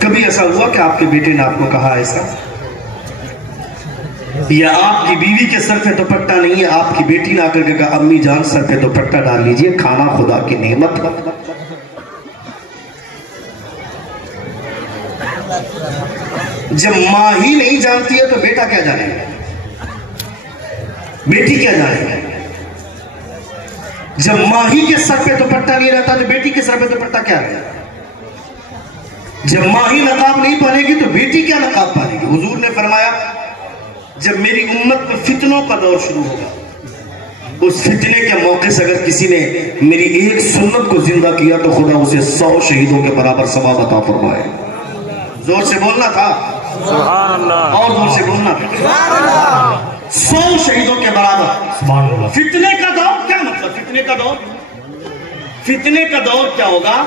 کبھی ایسا ہوا کہ آپ کے بیٹے نے آپ کو کہا ایسا؟ یا آپ کی بیوی کے سر پہ دوپٹہ نہیں ہے, آپ کی بیٹی نے آ کر کے کہا امی جان سر پہ دوپٹہ ڈال لیجئے, کھانا خدا کی نعمت ہے. جب ماں ہی نہیں جانتی ہے تو بیٹا کیا جانے گا, بیٹی کیا جانے گا. جب ماں ہی کے سر پہ دوپٹہ نہیں رہتا تو بیٹی کے سر پہ دوپٹہ کیا رہے گا. جب ماں ہی نقاب نہیں پہنے گی تو بیٹی کیا نقاب پہنے گی. حضور نے فرمایا جب میری امت میں فتنوں کا دور شروع ہوگا, اس فتنے کے موقع سے اگر کسی نے میری ایک سنت کو زندہ کیا تو خدا اسے 100 شہیدوں کے برابر ثواب عطا فرمائے. زور سے بولنا تھا, سبحان اللہ, اور زور سے بولنا تھا. 100 شہیدوں کے برابر. فتنے کا دور کیا مطلب؟ فتنے کا دور, فتنے کا دور کیا ہوگا؟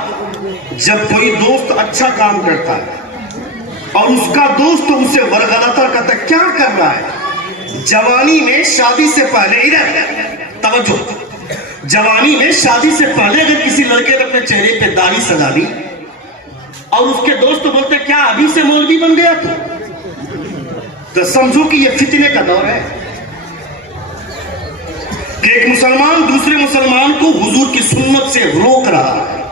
جب کوئی دوست اچھا کام کرتا ہے اور اس کا دوست اسے ورغلطہ کرتا ہے, کیا کر رہا ہے؟ جوانی میں شادی سے پہلے, ادھر توجہ, جوانی میں شادی سے پہلے اگر کسی لڑکے نے اپنے چہرے پہ داڑھی سجا لی اور اس کے دوست بولتے کیا ابھی سے مولوی بن گیا تو سمجھو کہ یہ فتنے کا دور ہے کہ ایک مسلمان دوسرے مسلمان کو حضور کی سنت سے روک رہا ہے.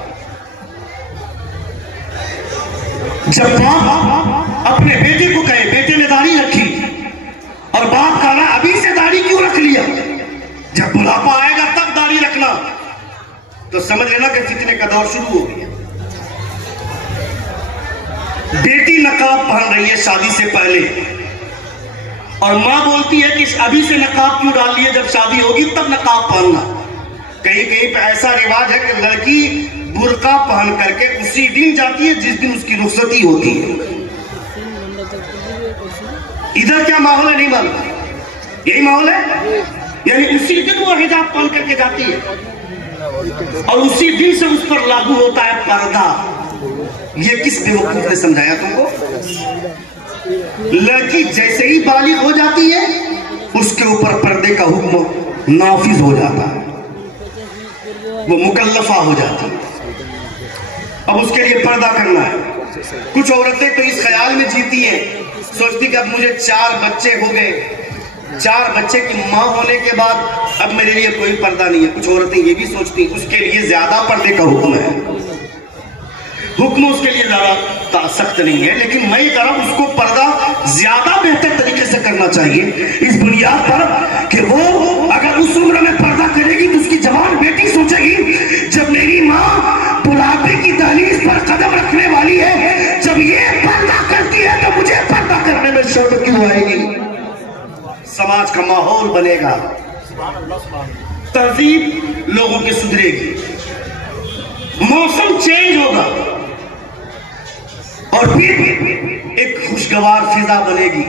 جب باپ اپنے بیٹے کو کہے بیٹے نے داڑھی رکھی اور باپ کہہ رہا ابھی سے داڑھی کیوں رکھ لیا, جب بڑھاپا آئے گا تب داڑھی رکھنا, تو سمجھ لینا کہ فتنے کا دور شروع ہو گیا. بیٹی نقاب پہن رہی ہے شادی سے پہلے اور ماں بولتی ہے کہ ابھی سے نقاب کیوں ڈال لیے, جب شادی ہوگی تب نقاب پہننا. کہیں کہیں پہ ایسا رواج ہے کہ لڑکی برقع پہن کر کے اسی دن جاتی ہے جس دن اس کی رخصتی ہوتی ہے. ادھر کیا ماحول ہے نہیں معلوم, یہی ماحول ہے, یعنی اسی دن وہ حجاب پہن کر کے جاتی ہے اور اسی دن سے اس پر لاگو ہوتا ہے پردہ. یہ کس بیوقوف نے سمجھایا تم کو؟ لڑکی جیسے ہی بالغ ہو جاتی ہے اس کے اوپر پردے کا حکم نافذ ہو جاتا ہے، وہ مکلفہ ہو جاتی ہے، اب اس کے لیے پردہ کرنا ہے۔ کچھ عورتیں تو اس خیال میں جیتی ہیں، سوچتی کہ اب مجھے 4 بچے ہو گئے، 4 بچے کی ماں ہونے کے بعد اب میرے لیے کوئی پردہ نہیں ہے۔ کچھ عورتیں یہ بھی سوچتی ہیں اس کے لیے زیادہ پردے کا حکم ہے، حکم اس کے لیے زیادہ سخت نہیں ہے، لیکن میں یہ کہہ رہا ہوں اس کو پردہ زیادہ بہتر طریقے سے کرنا چاہیے، اس بنیاد پر کہ وہ اگر اس عمر میں پردہ کرے گی تو اس کی جوان بیٹی سوچے گی جب میری ماں بڑھاپے کی دہلیز پر قدم رکھنے والی ہے، جب یہ پردہ کرتی ہے تو مجھے پردہ کرنے میں شرم کیوں آئے گی؟ سماج کا ماحول بنے گا، تہذیب لوگوں کی سدھرے گی، موسم چینج ہوگا، اور پھر ایک خوشگوار فضا بنے گی۔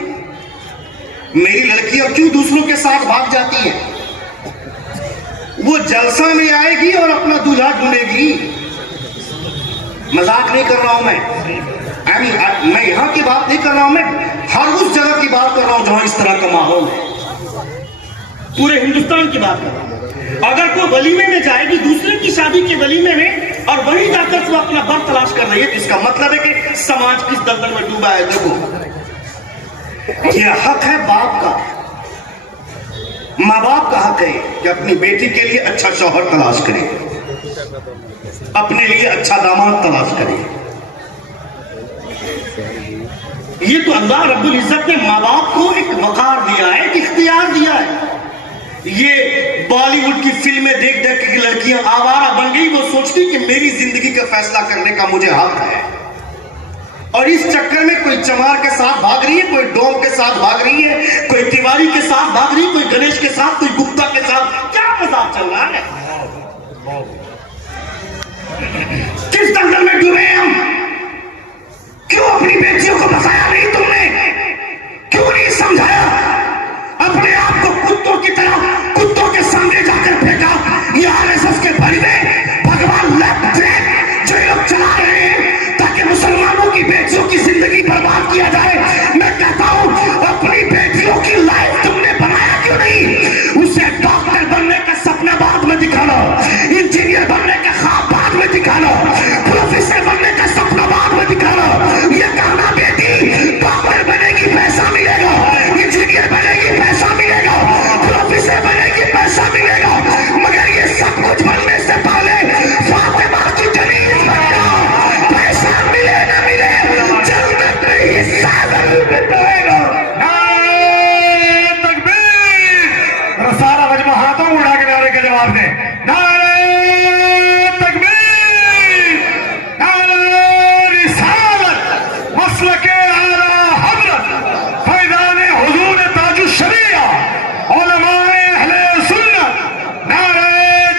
میری لڑکی اب کیوں دوسروں کے ساتھ بھاگ جاتی ہے؟ وہ جلسہ میں آئے گی اور اپنا دولہا ڈھونڈے گی۔ مذاق نہیں کر رہا ہوں میں یہاں کی بات نہیں کر رہا ہوں، میں ہر اس جگہ کی بات کر رہا ہوں جہاں اس طرح کا ماحول ہے، پورے ہندوستان کی بات کر رہا ہوں۔ اگر کوئی ولیمے میں جائے گی دوسرے کی شادی کے ولیمے میں اور وہیں جا کر وہ اپنا بر تلاش کر رہی ہے، اس کا مطلب ہے کہ سماج کس دلدل میں ڈوبا ہے۔ دیکھو یہ حق ہے باپ کا، ماں باپ کا حق ہے کہ اپنی بیٹی کے لیے اچھا شوہر تلاش کرے، اپنے لیے اچھا داماد تلاش کرے۔ یہ تو اللہ رب العزت نے ماں باپ کو ایک وقار دیا ہے، ایک اختیار دیا ہے۔ یہ بالی ووڈ کی فلمیں دیکھ دیکھ کے لڑکیاں آوارہ بن گئی، وہ سوچتی کہ میری زندگی کا فیصلہ کرنے کا مجھے حق ہے، اور اس چکر میں کوئی چمار کے ساتھ بھاگ رہی ہے، کوئی ڈوم کے ساتھ بھاگ رہی ہے، کوئی تیواری کے ساتھ بھاگ رہی ہے، کوئی گنیش کے ساتھ، کوئی گپتا کے ساتھ۔ کیا مذاق چل رہا ہے؟ کس دلدل میں ڈوبے ہیں ہم؟ کیوں اپنی بیٹیوں کو بتایا نہیں تم نے؟ کیوں نہیں سمجھایا؟ اپنے آپ کو کتوں کی طرح کتوں کے سامنے جا کر پھینکا۔ یہ RSS کے بڑے بھگوان لیفٹ ٹریک جو لوگ چلا رہے ہیں تاکہ مسلمانوں کی بیٹیوں کی زندگی برباد کیا جائے۔ میں کہتا ہوں اپنی بیٹیوں کی لائف تم نے بنایا کیوں نہیں؟ اسے ڈاکٹر بننے کا سپنا بعد میں دکھا لو، انجینئر بننے کا خواب بعد میں دکھا لو، پروفیسر بننے کا سپنا بعد میں دکھا لو۔ یہ کہنا بیٹی ڈاکٹر بنے گی پیسہ ملے گا، انجینئر بنے گی پیسہ ملے گا، پروفیسر بنے گی پیسہ ملے گا، مگر یہ سب کچھ بننے سے پہلے فاطمہ کی جنیز بننا، پیسہ ملے نہ ملے جنت میں حصہ ضرور ملے گا۔ نعرہ تکبیر! سارا مجمع ہاتھوں اڑا کے نعرے کے جواب دیں۔ نعرہ تکبیر! نعرہ رسالت! مسلک اعلیٰ حضرت فیضان حضور تاج الشریعہ علماء اہل سنت! نعرہ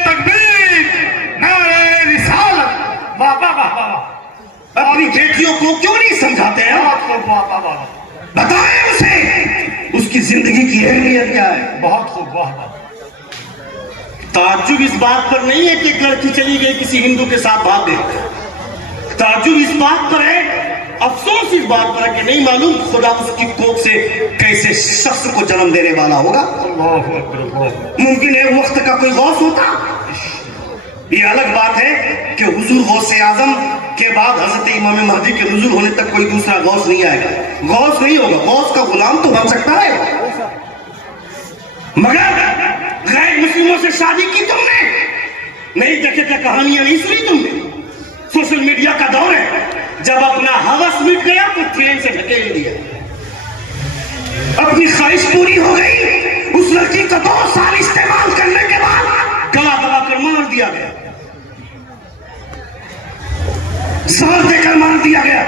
تکبیر! نعرہ رسالت! واہ واہ واہ واہ! اپنی بیٹیوں کو کیوں نہیں سمجھاتے ہیں؟ بتائیں اسے اس کی زندگی کی اہمیت کیا ہے۔ بہت خوب، واہ واہ! تعجب اس بات پر نہیں ہے کہ ایک لڑکی چلی گئی کسی ہندو کے ساتھ بھاگ گئی، تعجب اس بات پر ہے، افسوس اس بات پر ہے کہ نہیں معلوم خدا اس کی کوکھ سے کیسے شخص کو جنم دینے والا ہوگا۔ ممکن ہے وقت کا کوئی غوث ہوتا۔ یہ الگ بات ہے کہ حضور غوث اعظم کے بعد حضرت امام مہدی کے نزول ہونے تک کوئی دوسرا غوث نہیں آئے گا، غوث نہیں ہوگا، غوث کا غلام تو بن سکتا ہے، مگر غیر مسلموں سے شادی کی تم نے نہیں، دیکھے تھے کہانیاں نہیں سنی تم نے۔ سوشل میڈیا کا دور ہے، جب اپنا ہوس مٹ گیا تو ٹرین سے دھکیل دیا، اپنی خواہش پوری ہو گئی، اس لڑکی کو 2 سال استعمال کرنے کے بعد گلا دبا کر مار دیا گیا، زہر دے کر مار دیا گیا،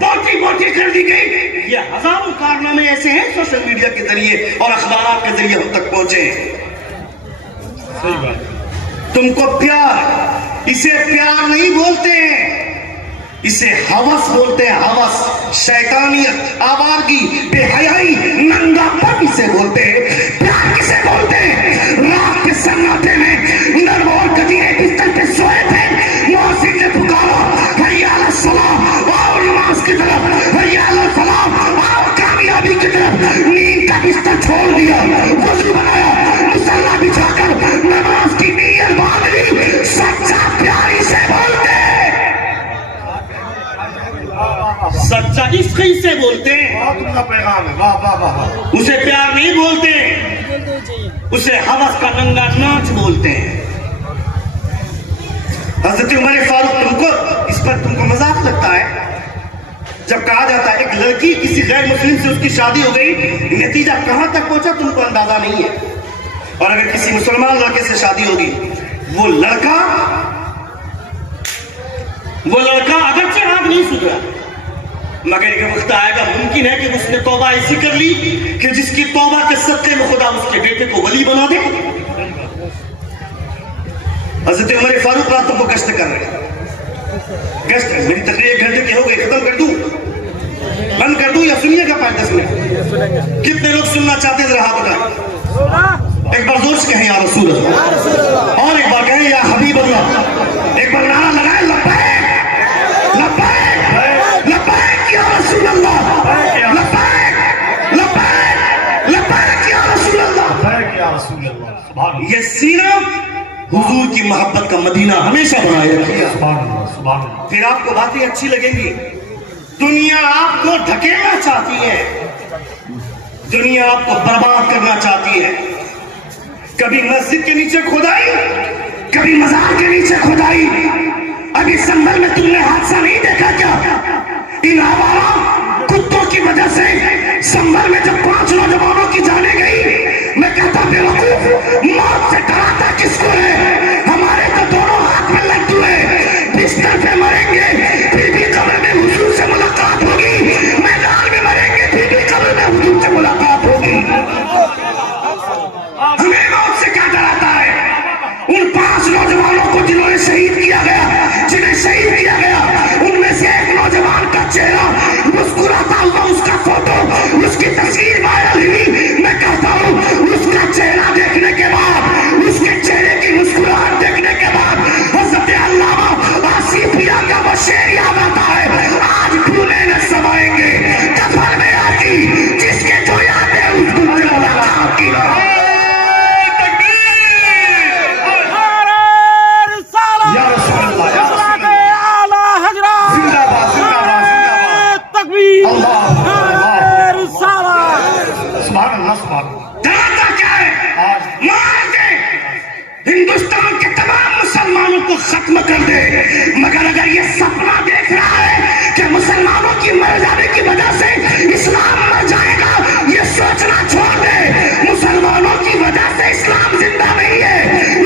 بوٹی بوٹی کر دی گئی۔ یہ ہزاروں کارنامے ایسے ہیں سوشل میڈیا کے ذریعے اور اخبارات کے ذریعے ہم تک پہنچے۔ تم کو پیار، اسے پیار نہیں بولتے ہیں، اسے ہوس بولتے ہیں، ہوس، شیطانیت، آوارگی، بے حیائی، ننگا پن اسے بولتے ہیں۔ پیار کسے بولتے ہیں؟ رات کے سناٹے میں نرم اور گدیرے بستر پہ سوئے تھے، مؤذن نے پکارا حی علی الصلاۃ، آؤ نماز کی طرف، حی علی الفلاح، آؤ نہیں بولتے، اسے ہوس کا ننگا ناچ بولتے ہیں۔ حضرت عمر فاروق اس پر تم کو مذاق لگتا ہے؟ جب کہا جاتا ہے ایک لڑکی کسی غیر مسلم سے اس کی شادی ہو گئی، نتیجہ کہاں تک پہنچا تم کو اندازہ نہیں ہے۔ اور اگر کسی مسلمان لڑکے سے شادی ہوگی، وہ لڑکا اگرچہ آگ نہیں سدھرا، مگر ایک وقت آئے گا ممکن ہے کہ اس نے توبہ ایسی کر لی کہ جس کی توبہ کے صدقے میں خدا اس کے بیٹے کو ولی بنا دے۔ حضرت عمر فاروق راتوں کو گشت کر رہے ہیں۔ گشت میری تقریر 1 گھنٹے کی ہو گئی، ختم کر دوں، بند کر دوں یا سنیے گا 5-10 منٹ؟ کتنے لوگ سننا چاہتے ہیں ذرا ہاتھ اٹھائیں۔ ایک بار زور سے کہیں یا رسول اللہ، اور ایک بار کہیں یا حبیب اللہ، ایک بار نعرہ لگائیں لبیک لبیک لبیک یا رسول اللہ، لبیک لبیک لبیک یا رسول اللہ۔ یہ سینہ حضور کی محبت کا مدینہ ہمیشہ بنائے رکھے۔ پھر آپ کو باتیں اچھی لگیں گی۔ دنیا آپ کو دھکیلنا چاہتی ہے، دنیا آپ کو برباد کرنا چاہتی ہے۔ کبھی مسجد کے نیچے کھدائی، کبھی مزار کے نیچے کھدائی۔ ابھی سنبھل میں تم نے حادثہ نہیں دیکھا کیا؟ ان آوارہ کتوں کی وجہ سے سنبھل میں جب 5 نوجوانوں کی جانیں گئی، میں کہتا بے وقوف، موت سے ڈراتا کس کو ہے؟ ہمارے تو دونوں ہاتھ میں لگتے ہوئے بستر پہ مریں گے، پھر بھی قبر میں حضور سے ملاقات ہوگی، میدان میں مریں گے، پھر بھی قبر میں حضور سے ملاقات ہوگی۔ ہمیں موت سے کیا ڈراتا ہے؟ ان 5 نوجوانوں کو جنہوں نے شہید کیا گیا، جنہیں شہید کیا گیا، ان میں سے ایک نوجوان کا چہرہ مسکراتا ہوا، اس کا فوٹو، اس کی تصویر وائرل ہوئی۔ میں کہتا ہوں اس کا چہرہ دیکھنے کے بعد، اس کے چہرے کی مسکراہٹ دیکھنے کے بعد حضرت علامہ آصف بیا کا وہ شعر یاد آتا ہے، آج بھولے نہ سمائیں گے کفن میں آتی جس کے جو یاد ہے اس کو ملاقات کی۔ ڈراتا کیا ہے؟ مار دے، ہندوستان کے تمام مسلمانوں کو ختم کر دے، مگر اگر یہ سپنا دیکھ رہا ہے کہ مسلمانوں کی مر جانے کی وجہ سے اسلام مر جائے گا، یہ سوچنا چھوڑ دے۔ مسلمانوں کی وجہ سے اسلام زندہ نہیں ہے،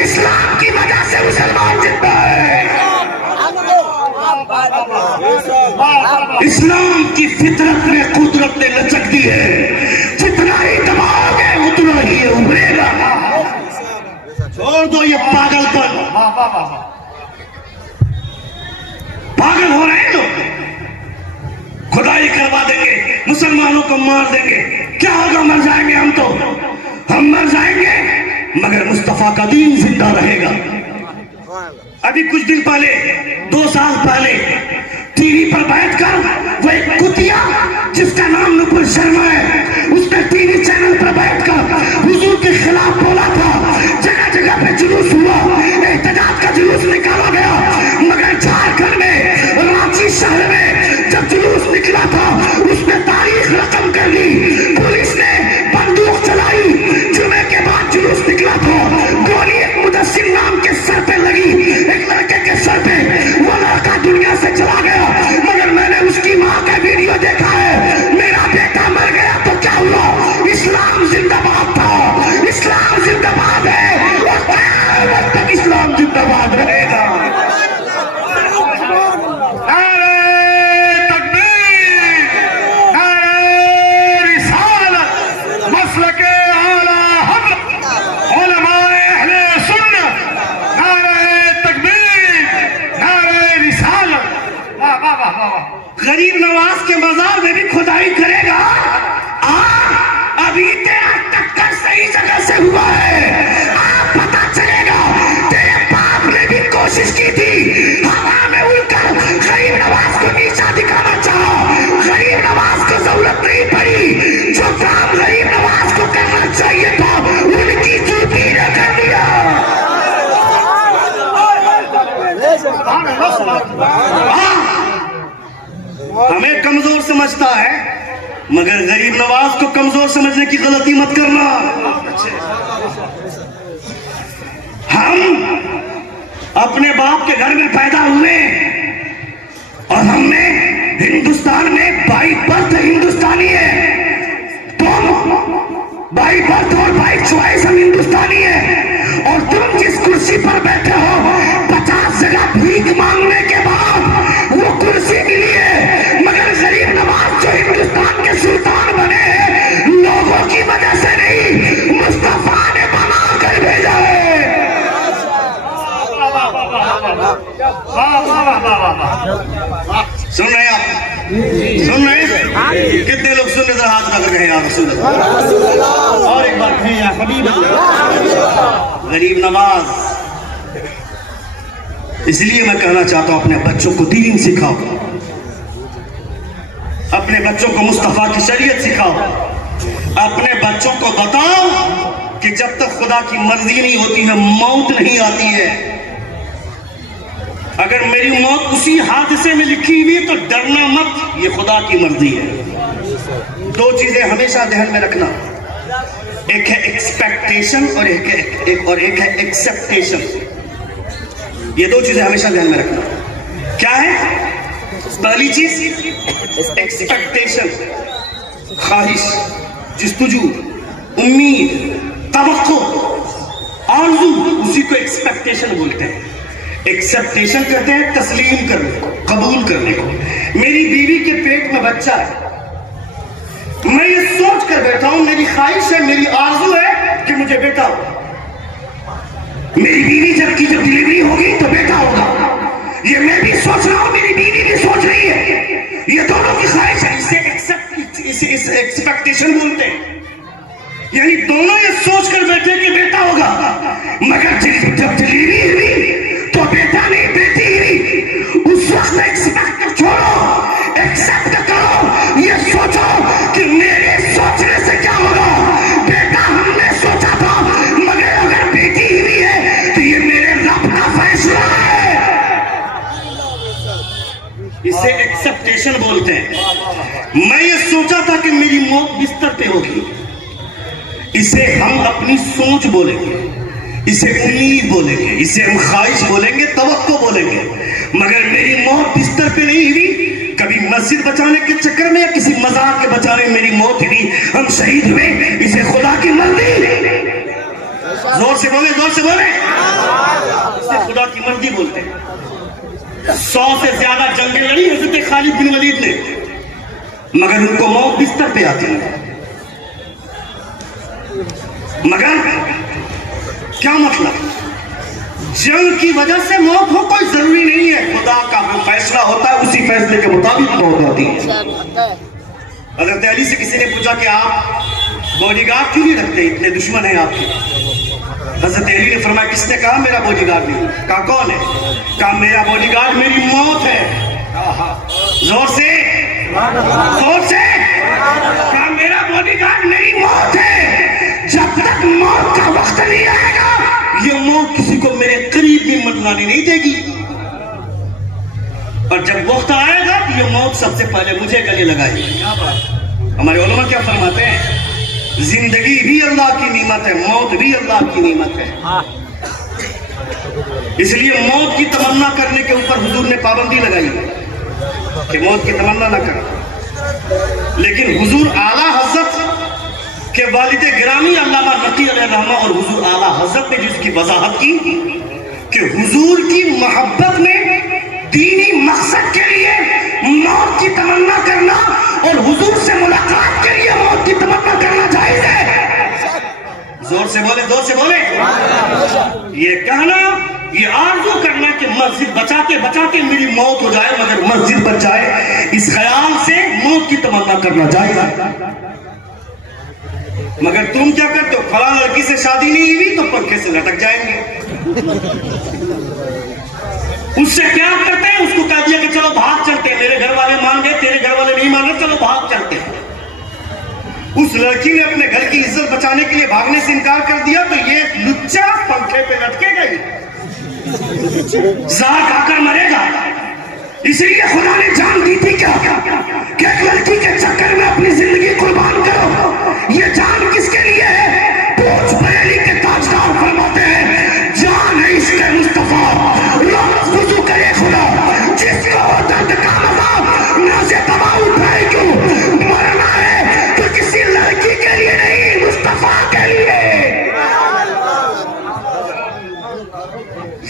اسلام کی وجہ سے مسلمان زندہ ہے۔ اسلام کی فطرت میں قدرت نے لچک دی ہے، جتنا ہی دباؤ گے اتنا ہی ابھرے گا۔ چھوڑ دو یہ پاگل پن، پاگل ہو رہے ہیں لوگ، کھدائی کروا دیں گے، مسلمانوں کو مار دیں گے، کیا ہوگا؟ مر جائیں گے ہم، تو ہم مر جائیں گے مگر مصطفیٰ کا دین زندہ رہے گا۔ ابھی کچھ دن پہلے، 2 سال پہلے، ٹی وی پر بیٹھ کر وہ ایک کتیا جس کا نام نپر شرما ہے، اس نے ٹی وی چینل پر بیٹھ کر حضور کے خلاف بولا تھا۔ جگہ جگہ پہ جلوس ہوا، احتجاج کا جلوس نکالا گیا، مگر جھارکھنڈ میں رانچی شہر میں جب جلوس نکلا تھا اس نے تاریخ رقم کر لی۔ پولیس نے بندوق چلائی، جمعے کے بعد جلوس نکلا تھا، گولی ایک مدثر نام کے سر پہ لگی، ایک لڑکے کے سر پہ، وہ لڑکا دنیا سے چلا گیا، مگر میں نے اس کی ماں کا ویڈیو دیکھا ہے، میرا بیٹا مر گیا تو کیا ہوا؟ اسلام زندہ باد تھا، اسلام زندہ باد ہے، اور قیامت تک اسلام زندہ باد رہے گا۔ غریب نواز کے مزار میں بھی کھدائی کرے گا، ابھی تیرا ٹکر صحیح جگہ سے ہوا ہے، پتا چلے گا۔ تیرے باپ نے بھی کوشش کی تھی، ہوا میں اڑ کر غریب نواز کو نیچا دکھانا چاہا، غریب نواز کو ضرورت نہیں پڑی، جو کام غریب نواز کو کرنا چاہیے تھا ان کی چوٹی نے کر دیا۔ ہمیں کمزور سمجھتا ہے، مگر غریب نواز کو کمزور سمجھنے کی غلطی مت کرنا. ہم اپنے باپ کے گھر میں پیدا ہوئے اور ہم نے ہندوستان میں بائی برتھ ہندوستانی ہے. تم بائی برتھ اور بائی چوائس ہم ہندوستانی ہے. اور تم جس کرسی پر بیٹھے ہو 50 جگہ بھیک مانگنے کے بعد وہ کرسی ملی ہے. مگر غریب نواز جو ہندوستان کے سلطان بنے ہیں لوگوں کی وجہ سے نہیں, مصطفیٰ نے بنا کر بھیجا ہے. سن رہے ہیں آپ؟ سن رہے ہیں؟ کتنے لوگ سن رہے ہاتھ اٹھا کر کہیں یا رسول اللہ. اور ایک بار کہیں یا حبیب اللہ. غریب نواز, اس لیے میں کہنا چاہتا ہوں اپنے بچوں کو دین سکھاؤ, اپنے بچوں کو مصطفیٰ کی شریعت سکھاؤ, اپنے بچوں کو بتاؤ کہ جب تک خدا کی مرضی نہیں ہوتی ہے موت نہیں آتی ہے. اگر میری موت اسی حادثے میں لکھی ہوئی تو ڈرنا مت, یہ خدا کی مرضی ہے. دو چیزیں ہمیشہ ذہن میں رکھنا, ایک ہے ایکسپیکٹیشن اور ایک ہے ایکسپٹیشن. یہ دو چیزیں ہمیشہ ذہن میں رکھنا. کیا ہے پہلی چیز؟ ایکسپیکٹیشن, خواہش, جستجو, امید, توقع, آرزو, اسی کو ایکسپیکٹیشن بولتے ہیں. ایکسپٹیشن کہتے ہیں تسلیم کرنے, قبول کرنے کو. میری بیوی کے پیٹ میں بچہ ہے, میں یہ سوچ کر بیٹھا ہوں, میری خواہش ہے, میری آرزو ہے کہ مجھے بیٹا ہو. میری بیوی جب ڈلیوری ہوگی تو بیٹا ہوگا, یہ میں بھی سوچ رہا ہوں, میری بیوی بھی سوچ رہی ہے, یہ دونوں کی خواہش ہے. اسے ایکسپیکٹیشن بولتے ہیں. یعنی دونوں یہ سوچ کر بیٹھے کہ بیٹا ہوگا, مگر جب ڈلیوری ہوئی تو بیٹا نہیں بیٹی ہوئی. اس وقت ایکسپیکٹ چھوڑو, ایکسپٹ کرو, یہ سوچو کہ میرے سوچنے سے کیا ہوگا. بیٹا ہم نے سوچا تھا, مگر اگر بیٹی ہوئی ہے تو یہ میرے رب کا فیصلہ ہے. اسے ایکسپٹیشن بولتے ہیں. میں یہ سوچا تھا کہ میری موت بستر پہ ہوگی, اسے ہم اپنی سوچ بولیں گے, اسے امید بولیں گے, اسے ہم خواہش بولیں گے, توقع بولیں گے. مگر میری موت بستر پہ نہیں ہوئی, کبھی مسجد بچانے کے چکر میں یا کسی مزار کے بچانے میں میری موت ہوئی, ہم شہید ہوئے, اسے خدا کی مرضی. زور سے بولے, زور سے بولے, اسے خدا کی مرضی بولتے ہیں. 100 سے زیادہ جنگیں لڑی حضرت خالد بن ولید نے, مگر ان کو موت بستر پہ آتی ہے. مگر کیا مطلب؟ جنگ کی وجہ سے موت ہو کوئی ضروری نہیں ہے. خدا کا جو فیصلہ ہوتا ہے اسی فیصلے کے مطابق موت ہوتی ہے. حضرت علی سے کسی نے پوچھا کہ آپ باڈی گارڈ کیوں نہیں رکھتے, اتنے دشمن ہیں آپ کے؟ حضرت علی نے فرمایا کس نے کہا میرا باڈی گارڈ نہیں؟ کہا کون ہے؟ کہا میرا باڈی گارڈ میری موت ہے. زور سے, زور سے, کہا میرا باڈی گارڈ میری موت ہے. جب تک موت کا وقت نہیں آئے گا یہ موت کسی کو میرے قریب بھی منوانے نہیں دے گی, اور جب وقت آئے گا یہ موت سب سے پہلے مجھے گلے لگائے گی. ہمارے علماء کیا فرماتے ہیں؟ زندگی بھی اللہ کی نعمت ہے, موت بھی اللہ کی نعمت ہے. اس لیے موت کی تمنا کرنے کے اوپر حضور نے پابندی لگائی کہ موت کی تمنا نہ کریں. لیکن حضور اعلیٰ حضرت کہ والد گرامی علامہ نقی علیہ الرحمہ اور حضور اعلیٰ حضرت نے جس کی وضاحت کی کہ حضور کی محبت میں دینی مقصد کے لیے موت کی تمنا کرنا اور حضور سے ملاقات کے لیے موت کی تمنا کرنا جائز ہے. زور سے بولے, زور سے بولے. یہ کہنا, یہ آرزو کرنا کہ مسجد بچاتے بچاتے میری موت ہو جائے مگر مسجد بچ جائے, اس خیال سے موت کی تمنا کرنا جائز ہے. مگر تم کیا کرتے ہو, فلاں لڑکی سے شادی نہیں ہوئی تو پنکھے سے لٹک جائیں گے. اس سے پیار کرتے ہیں, اس کو کہہ دیا کہ چلو بھاگ چلتے ہیں, میرے گھر والے مان گئے, تیرے گھر والے نہیں مان گئے, چلو بھاگ چلتے ہیں. اس لڑکی نے اپنے گھر کی عزت بچانے کے لیے بھاگنے سے انکار کر دیا تو یہ لچا پنکھے پہ لٹکے گئی, زہر کھا کر مرے گا. اسی لیے خدا نے جان دی تھی کیا کہ ایک لڑکی کے چکر میں اپنی زندگی قربان کرو. یہ جان کس کے لیے ہے؟ پوچھ بریلی کے تاجدار فرماتے ہیں جان ہے عشق مصطفیٰ. لفظ وضو کرے خدا جس کو درد کا مزہ ناز تباہ اٹھائے کیوں. مرنا ہے تو کسی لڑکی کے لیے نہیں مصطفیٰ کے لیے.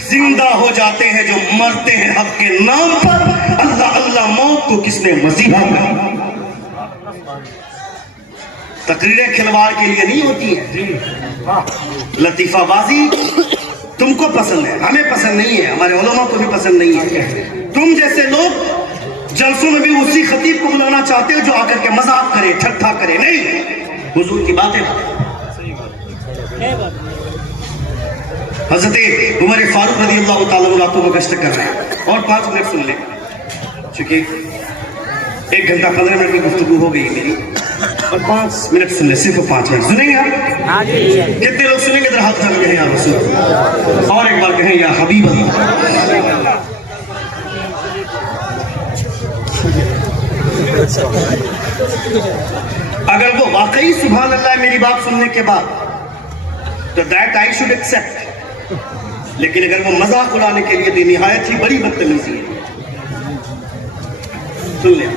زندہ ہو جاتے ہیں جو مرتے ہیں حق کے نام پر. اللہ اللہ موت کو کس نے مسیحا کہا. تقریریں کھلواڑ کے لیے نہیں ہوتی ہیں. لطیفہ بازی تم کو پسند ہے, ہمیں پسند نہیں ہے, ہمارے علماء کو بھی پسند نہیں ہے. تم جیسے لوگ جلسوں میں بھی اسی خطیب کو بلانا چاہتے ہو جو آ کر کے مذاق کرے, ٹھٹھا کرے. نہیں, حضور کی باتیں. حضرت عمر فاروق رضی اللہ تعالیٰ راتوں کو گشت کر رہے ہیں. اور 5 منٹ سن لیں, چونکہ 1 گھنٹہ 15 منٹ کی گفتگو ہو گئی میری, اور 5 منٹ سن لیں, صرف 5 منٹ سنیں گے آپ؟ کتنے لوگ سنیں گے؟ در ہاتھ کر کہیں یا رسول, اور ایک بار کہیں یا حبیب اللہ. اگر وہ واقعی سبحان اللہ میری بات سننے کے بعد, تو that I should accept. لیکن اگر وہ مذاق اڑانے کے لیے بھی نہایت ہی بڑی بدتمیزی ہے. سن لیں,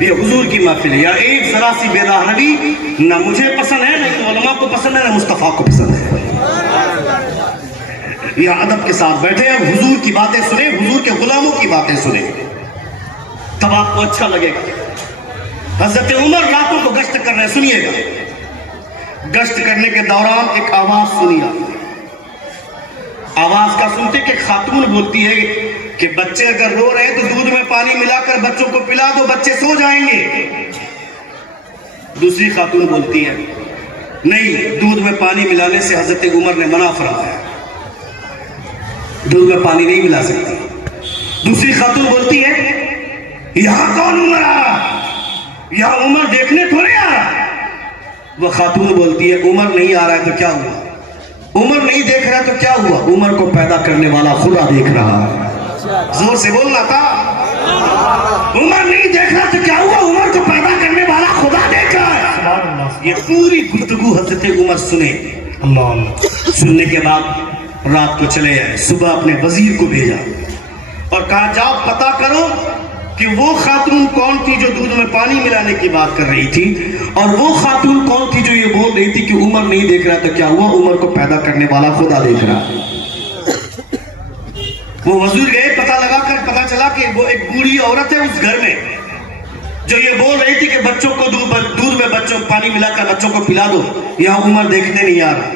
یہ حضور کی محفل ہے, یا ایک ذرا سی بے راہ روی نہ مجھے پسند ہے, نہ علماء کو پسند ہے, نہ مصطفیٰ کو پسند ہے. یا ادب کے ساتھ بیٹھے ہیں, حضور کی باتیں سنیں, حضور کے غلاموں کی باتیں سنیں, تب آپ کو اچھا لگے گا. حضرت عمر راتوں کو گشت کر رہے ہیں, سنیے گا. گشت کرنے کے دوران ایک آواز سنی آپ نے. آواز کا سنتے کہ خاتون بولتی ہے کہ بچے اگر رو رہے ہیں تو دودھ میں پانی ملا کر بچوں کو پلا دو, بچے سو جائیں گے. دوسری خاتون بولتی ہے نہیں, دودھ میں پانی ملانے سے حضرت عمر نے منع فرمایا, دودھ میں پانی نہیں ملا سکتی. دوسری خاتون بولتی ہے یہاں کون عمر آ رہا, یہاں عمر دیکھنے تھوڑے آ رہا. وہ خاتون بولتی ہے عمر نہیں آ رہا ہے تو کیا ہوا, عمر نہیں دیکھ رہا تو کیا ہوا, عمر کو پیدا کرنے والا خدا دیکھ رہا ہے. زور سے بولنا تھا. عمر نہیں دیکھ رہا تو کیا ہوا, عمر کو پیدا کرنے والا خدا دیکھ رہا ہے. یہ پوری گفتگو حضرت عمر سنے. سننے کے بعد رات کو چلے آئے, صبح اپنے وزیر کو بھیجا اور کہا جاؤ پتا کرو کہ وہ خاتون کون تھی جو دودھ میں پانی ملانے کی بات کر رہی تھی, اور وہ خاتون کون تھی جو یہ بول رہی تھی کہ عمر نہیں دیکھ رہا تو کیا ہوا, عمر کو پیدا کرنے والا خدا دیکھ رہا. وہ وزیر گئے, پتہ لگا کر پتہ چلا کہ وہ ایک بوڑھی عورت ہے اس گھر میں جو یہ بول رہی تھی کہ بچوں کو دودھ میں بچوں پانی ملا کر بچوں کو پلا دو, یہاں عمر دیکھنے نہیں آ رہا.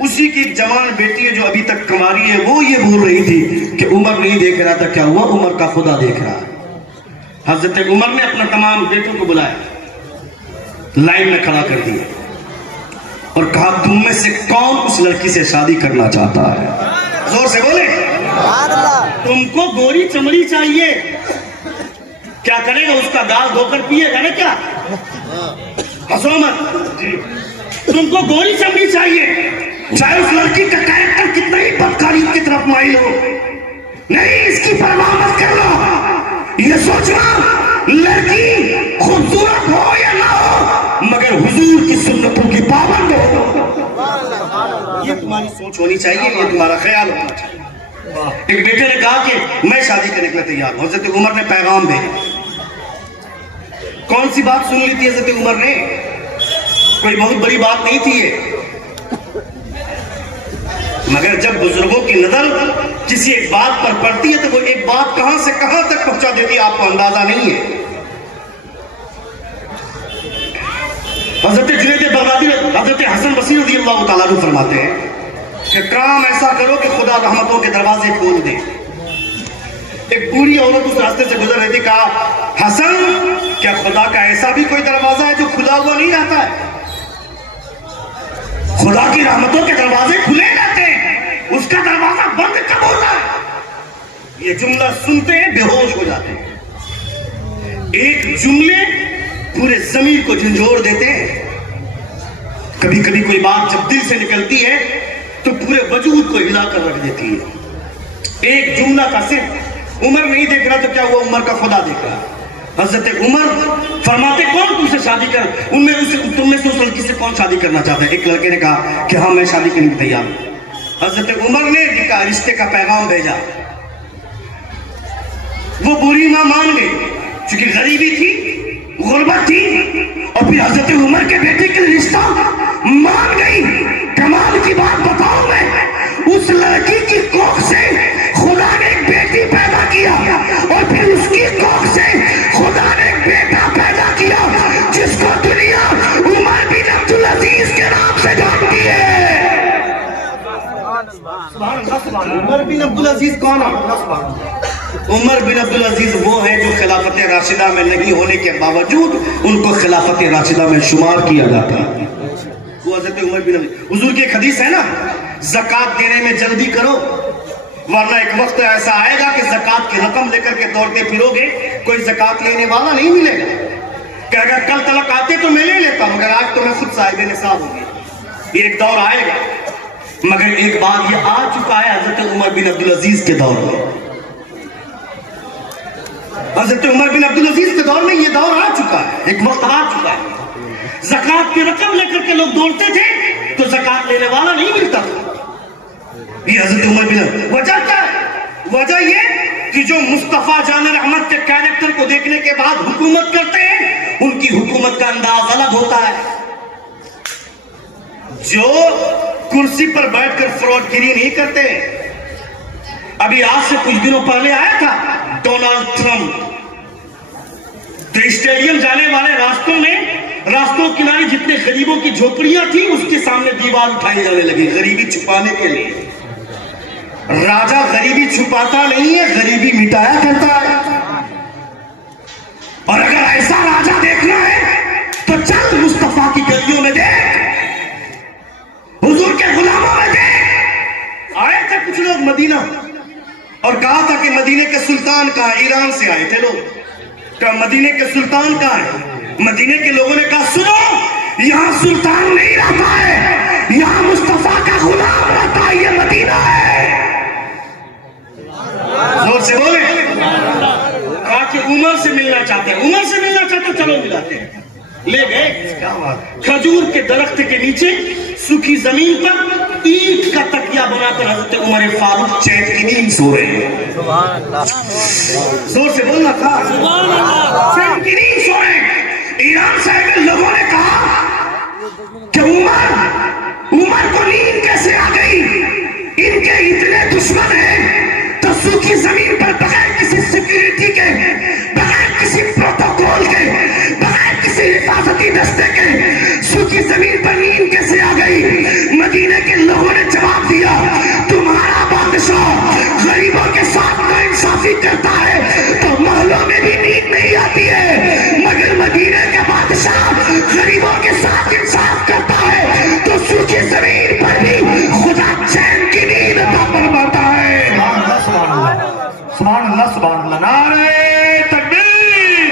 اسی کی ایک جوان بیٹی ہے جو ابھی تک کماری ہے, وہ یہ بول رہی تھی کہ عمر نہیں دیکھ رہا تھا کیا ہوا, عمر کا خدا دیکھ رہا. حضرت عمر نے اپنا تمام بیٹوں کو بلایا, لائن میں کھڑا کر دیا اور کہا تم میں سے کون اس لڑکی سے شادی کرنا چاہتا ہے؟ زور سے بولے. تم کو گوری چمڑی چاہیے, کیا کرے گا, اس کا گال دھو کر پیے گا نا, کیا ہنسو مت. تم کو گوری چمڑی چاہیے, چاہے اس لڑکی کا کیریکٹر کتنا ہی بدکاری کی طرف مائل ہو. نہیں, اس کی پرواہ مت کر لو. یہ سوچنا لڑکی خوبصورت ہو یا نہ ہو مگر حضور کی سنتوں کی پابند ہو. یہ تمہاری سوچ ہونی چاہیے, یہ تمہارا خیال ہونا چاہیے. ایک بیٹے نے کہا کہ میں شادی کرنے کے لیے تیار ہوں. حضرت عمر نے پیغام دے. کون سی بات سن لی تھی حضرت عمر نے, کوئی بہت بڑی بات نہیں تھی یہ, مگر جب بزرگوں کی نظر کسی ایک بات پر پڑتی ہے تو وہ ایک بات کہاں سے کہاں تک پہنچا دیتی ہے آپ کو اندازہ نہیں ہے. حضرت جنید بغدادی حضرت حسن بصری رضی اللہ تعالیٰ عنہ فرماتے ہیں کہ کام ایسا کرو کہ خدا رحمتوں کے دروازے کھول دے. ایک بوڑھی عورت اس راستے سے گزر رہی تھی, کہا حسن کیا خدا کا ایسا بھی کوئی دروازہ ہے جو کھلا ہوا نہیں رہتا ہے؟ خدا کی رحمتوں کے دروازے کھلے رہتے ہیں, اس کا دروازہ بند کب ہوتا ہے؟ یہ جملہ سنتے ہیں بے ہوش ہو جاتے ہیں. ایک جملے پورے ضمیر کو جھنجھوڑ دیتے ہیں. کبھی کبھی کوئی بات جب دل سے نکلتی ہے تو پورے وجود کو ہلا کر رکھ دیتی ہے. ایک جملہ کا صرف عمر نہیں دیکھ رہا تو کیا ہوا، عمر کا خدا دیکھ رہا. حضرت عمر فرماتے کون تم سے شادی کر، تم میں سے اس لڑکی سے کون شادی کرنا چاہتا ہے؟ ایک لڑکے نے کہا کہ ہاں میں شادی کرنے کی تیار ہوں. حضرت عمر نے رشتے کا پیغام بھیجا. وہ بری ماں مان گئی چونکہ غریبی تھی، غربت تھی، اور پھر حضرت عمر کے بیٹے کے رشتہ مان گئی. کمال کی بات بتاؤں میں، اس لڑکی کی کوکھ سے خدا نے ایک بیٹی پیدا کیا، اور پھر اس کی کوکھ سے خدا نے ایک بیٹا پیدا کیا جس کو دنیا عمر بن عبدالعزیز کے نام سے جانتی ہے. عمر بن عبدالعزیز کون ہے؟ عمر بن عبدالعزیز وہ ہے جو خلافت راشدہ میں نہیں ہونے کے باوجود ان کو خلافت راشدہ میں شمار کیا جاتا ہے. وہ حضرت عمر بن عبدالعزیز. حضور کی ایک حدیث ہے نا، زکوٰۃ دینے میں جلدی کرو ورنہ ایک وقت ایسا آئے گا کہ زکوٰۃ کی رقم لے کر کے دوڑتے پھرو گے، کوئی زکوٰۃ لینے والا نہیں ملے گا. کہ اگر کل تلک آتے تو میں لے لیتا ہوں، مگر آج تو میں خود صاحب نصاب ہوں گی. یہ ایک دور آئے گا، مگر ایک بات یہ آ چکا ہے حضرت عمر بن عبدالعزیز کے دور میں. حضرت عمر بن عبدالعزیز کے دور میں یہ دور آ چکا ہے، ایک وقت آ چکا ہے. زکوٰۃ کی رقم لے کر کے لوگ دوڑتے تھے تو زکوٰۃ لینے والا نہیں ملتا تھا. یہ حضرت عمر بن عبدالعزیز. وجہ کیا ہے؟ وجہ یہ کہ جو مصطفیٰ جان رحمت کے کیریکٹر کو دیکھنے کے بعد حکومت کرتے ہیں ان کی حکومت کا انداز الگ ہوتا ہے. جو کرسی پر بیٹھ کر فراڈ گیری نہیں کرتے. ابھی آج سے کچھ دنوں پہلے آیا تھا ڈونلڈ ٹرمپ، تو اسٹیڈیم جانے والے راستوں کنارے جتنے غریبوں کی جھوپڑیاں تھیں اس کے سامنے دیوار اٹھائی جانے لگی غریبی چھپانے کے لیے. راجہ غریبی چھپاتا نہیں ہے، غریبی مٹایا کرتا ہے. اور اگر ایسا راجہ دیکھنا ہے تو چل مصطفیٰ کی گلیوں میں دیکھ، حضور کے غلاموں میں دیکھ. آئے تھے کچھ لوگ مدینہ اور کہا تھا کہ مدینے کے سلطان کہاں؟ ایران سے آئے تھے لوگ. کہا مدینے کے سلطان کہاں ہے؟ مدینے کے لوگوں نے کہا سنو، یہاں سلطان نہیں رہتا ہے، یہاں مصطفیٰ کا غلام رہتا ہے، یہ مدینہ ہے. زور سے بولے. کہا کہ عمر سے ملنا چاہتے ہیں، عمر سے ملنا چاہتے ہیں، چلو ملاتے ہیں. لے گئے کھجور کے درخت کے نیچے سوکھی زمین پر اینٹ کا تکیہ بنا کر حضرت عمر فاروق چین کی نیند سو رہے ہیں. زور سے بولنا تھا. چین کی نیند سو رہے ہیں. ایران سے لوگوں نے کہا کہ عمر کو نیند کیسے آ گئی؟ ان کے اتنے دشمن ہیں تو سوکھی زمین پر بغیر کسی سیکیورٹی کے، بغیر کسی پروٹوکول کے، بغیر کسی حفاظتی دستے کے سوکھی زمین پر نیند کیسے آ گئی؟ مدینے کے لوگوں نے جواب دیا تمہارا بادشاہ غریبوں کے ساتھ ناانصافی کرتا ہے تو محلوں میں بھی نیند نہیں آتی ہے، مگر مدینے کا بادشاہ غریبوں کے ساتھ انصاف کرتا ہے تو سوکھی زمین پر بھی خدا چین کی نیند عطا فرماتا ہے. سبحان اللہ سبحان اللہ. نعرہ تکبیر،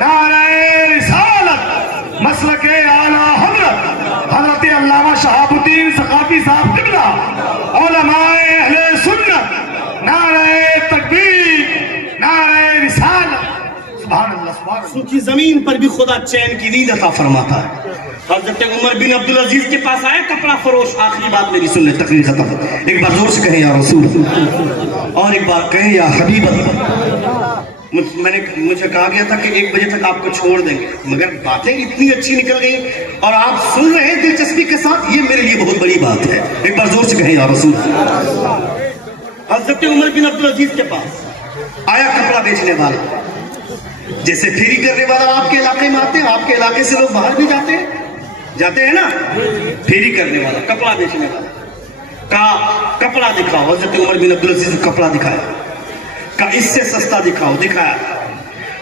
نعرہ رسالت، مسلک اعلیٰ حضرت علامہ شہاب الدین ثقافی صاحب قبلہ، علماء اہل سنت. نعرہ تکبیر، نعرہ رسالت. سبحان اللہ سبحان اللہ. سوکھی زمین پر بھی خدا چین کی نیند عطا فرماتا ہے. حضرت عمر بن عبدالعزیز کے پاس آئے کپڑا فروش. آخری بات میری سن لے، تقریر ختم. ایک بار زور سے کہیں یا رسول، اور ایک بار کہیں یا حبیب اللہ. مجھے کہا گیا تھا کہ 1 بجے تک آپ کو چھوڑ دیں گے، مگر باتیں اتنی اچھی نکل گئی اور آپ سن رہے ہیں دلچسپی کے ساتھ، یہ میرے لیے بہت بڑی بات ہے. ایک بار زور سے کہیں یا رسول. حضرت عمر بن عبدالعزیز کے پاس آیا کپڑا بیچنے والا، جیسے پھیری کرنے والا آپ کے علاقے میں آتے ہیں، آپ کے علاقے سے لوگ باہر بھی جاتے ہیں نا، پھیری کرنے والا، کپڑا بیچنے والا. کہا کپڑا دکھاؤ. حضرت عمر بن عبدالعزیز نے کپڑا دکھایا. کہا اس سے سستا دکھاؤ. دکھایا.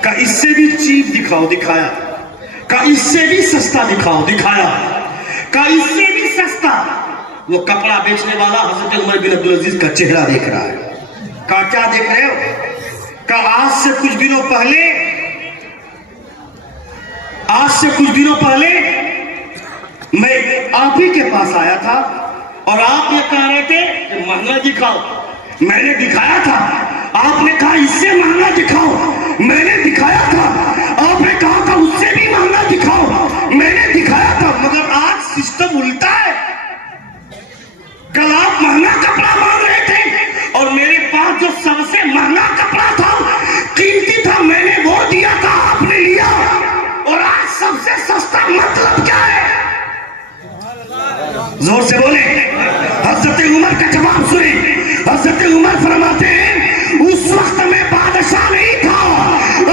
کہا اس سے بھی چیپ دکھاؤ. دکھایا. کہا اس سے بھی سستا دکھاؤ. دکھایا. کہا اس سے بھی سستا. وہ کپڑا بیچنے والا حضرت عمر بن عبدالعزیز کا چہرہ دیکھ رہا ہے. کہا کیا دیکھ رہے ہو؟ کہا آج سے کچھ دنوں پہلے میں آپ ہی کے پاس آیا تھا اور آپ یہ کہہ رہے تھے کہ مہنگا دکھاؤ. میں نے دکھایا تھا. آپ نے کہا اس سے مہنگا دکھاؤ، میں نے دکھایا تھا۔ آپ نے کہا تھا اس سے بھی مہنگا دکھاؤ، میں نے دکھایا تھا۔ مگر آج سسٹم الٹا ہے۔ کل آپ مہنگا کپڑا مانگ رہے تھے اور میرے پاس جو سب سے مہنگا کپڑا تھا، قیمتی تھا، میں نے وہ دیا تھا، آپ نے لیا۔ اور آج سب سے سستا مطلب کیا ہے؟ زور سے بولے۔ حضرت عمر کا جواب سنیں۔ حضرت عمر فرماتے ہیں اس وقت میں بادشاہ نہیں تھا،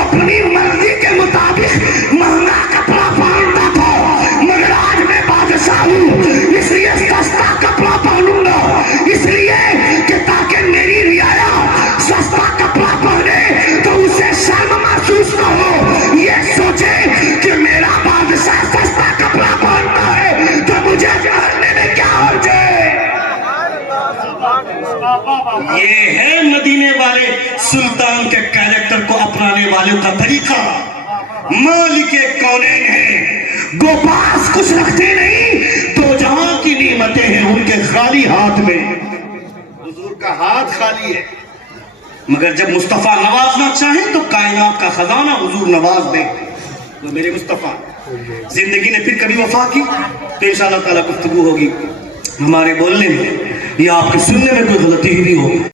اپنی مرضی کے مطابق مہنگا کپڑا پہنتا تھا، مگر آج میں بادشاہ ہوں، اس لیے سستا کپڑا پہنوں گا، اس لیے کہ تاکہ میری رعایا سستا کپڑا پہنے تو اسے شرم محسوس نہ ہو، یہ سوچے کہ میرا بادشاہ سستا کپڑا پہنتا ہے تو مجھے جاننے میں کیا حرج ہے۔ یہ ہے مدینے والے سلطان کے کیریکٹر کو اپنانے والوں کا طریقہ۔ مالک کونین ہے، گو پاس کچھ رکھتے نہیں، تو جہاں کی نعمتیں ہیں ان کے خالی ہاتھ میں۔ حضور کا ہاتھ خالی ہے، مگر جب مصطفیٰ نوازنا چاہیں تو کائنات کا خزانہ حضور نواز دیں۔ تو میرے مصطفیٰ زندگی نے پھر کبھی وفا کی تو انشاءاللہ تعالیٰ گفتگو ہوگی ہمارے بولنے میں یا آپ کے سننے میں کوئی غلطی بھی ہو۔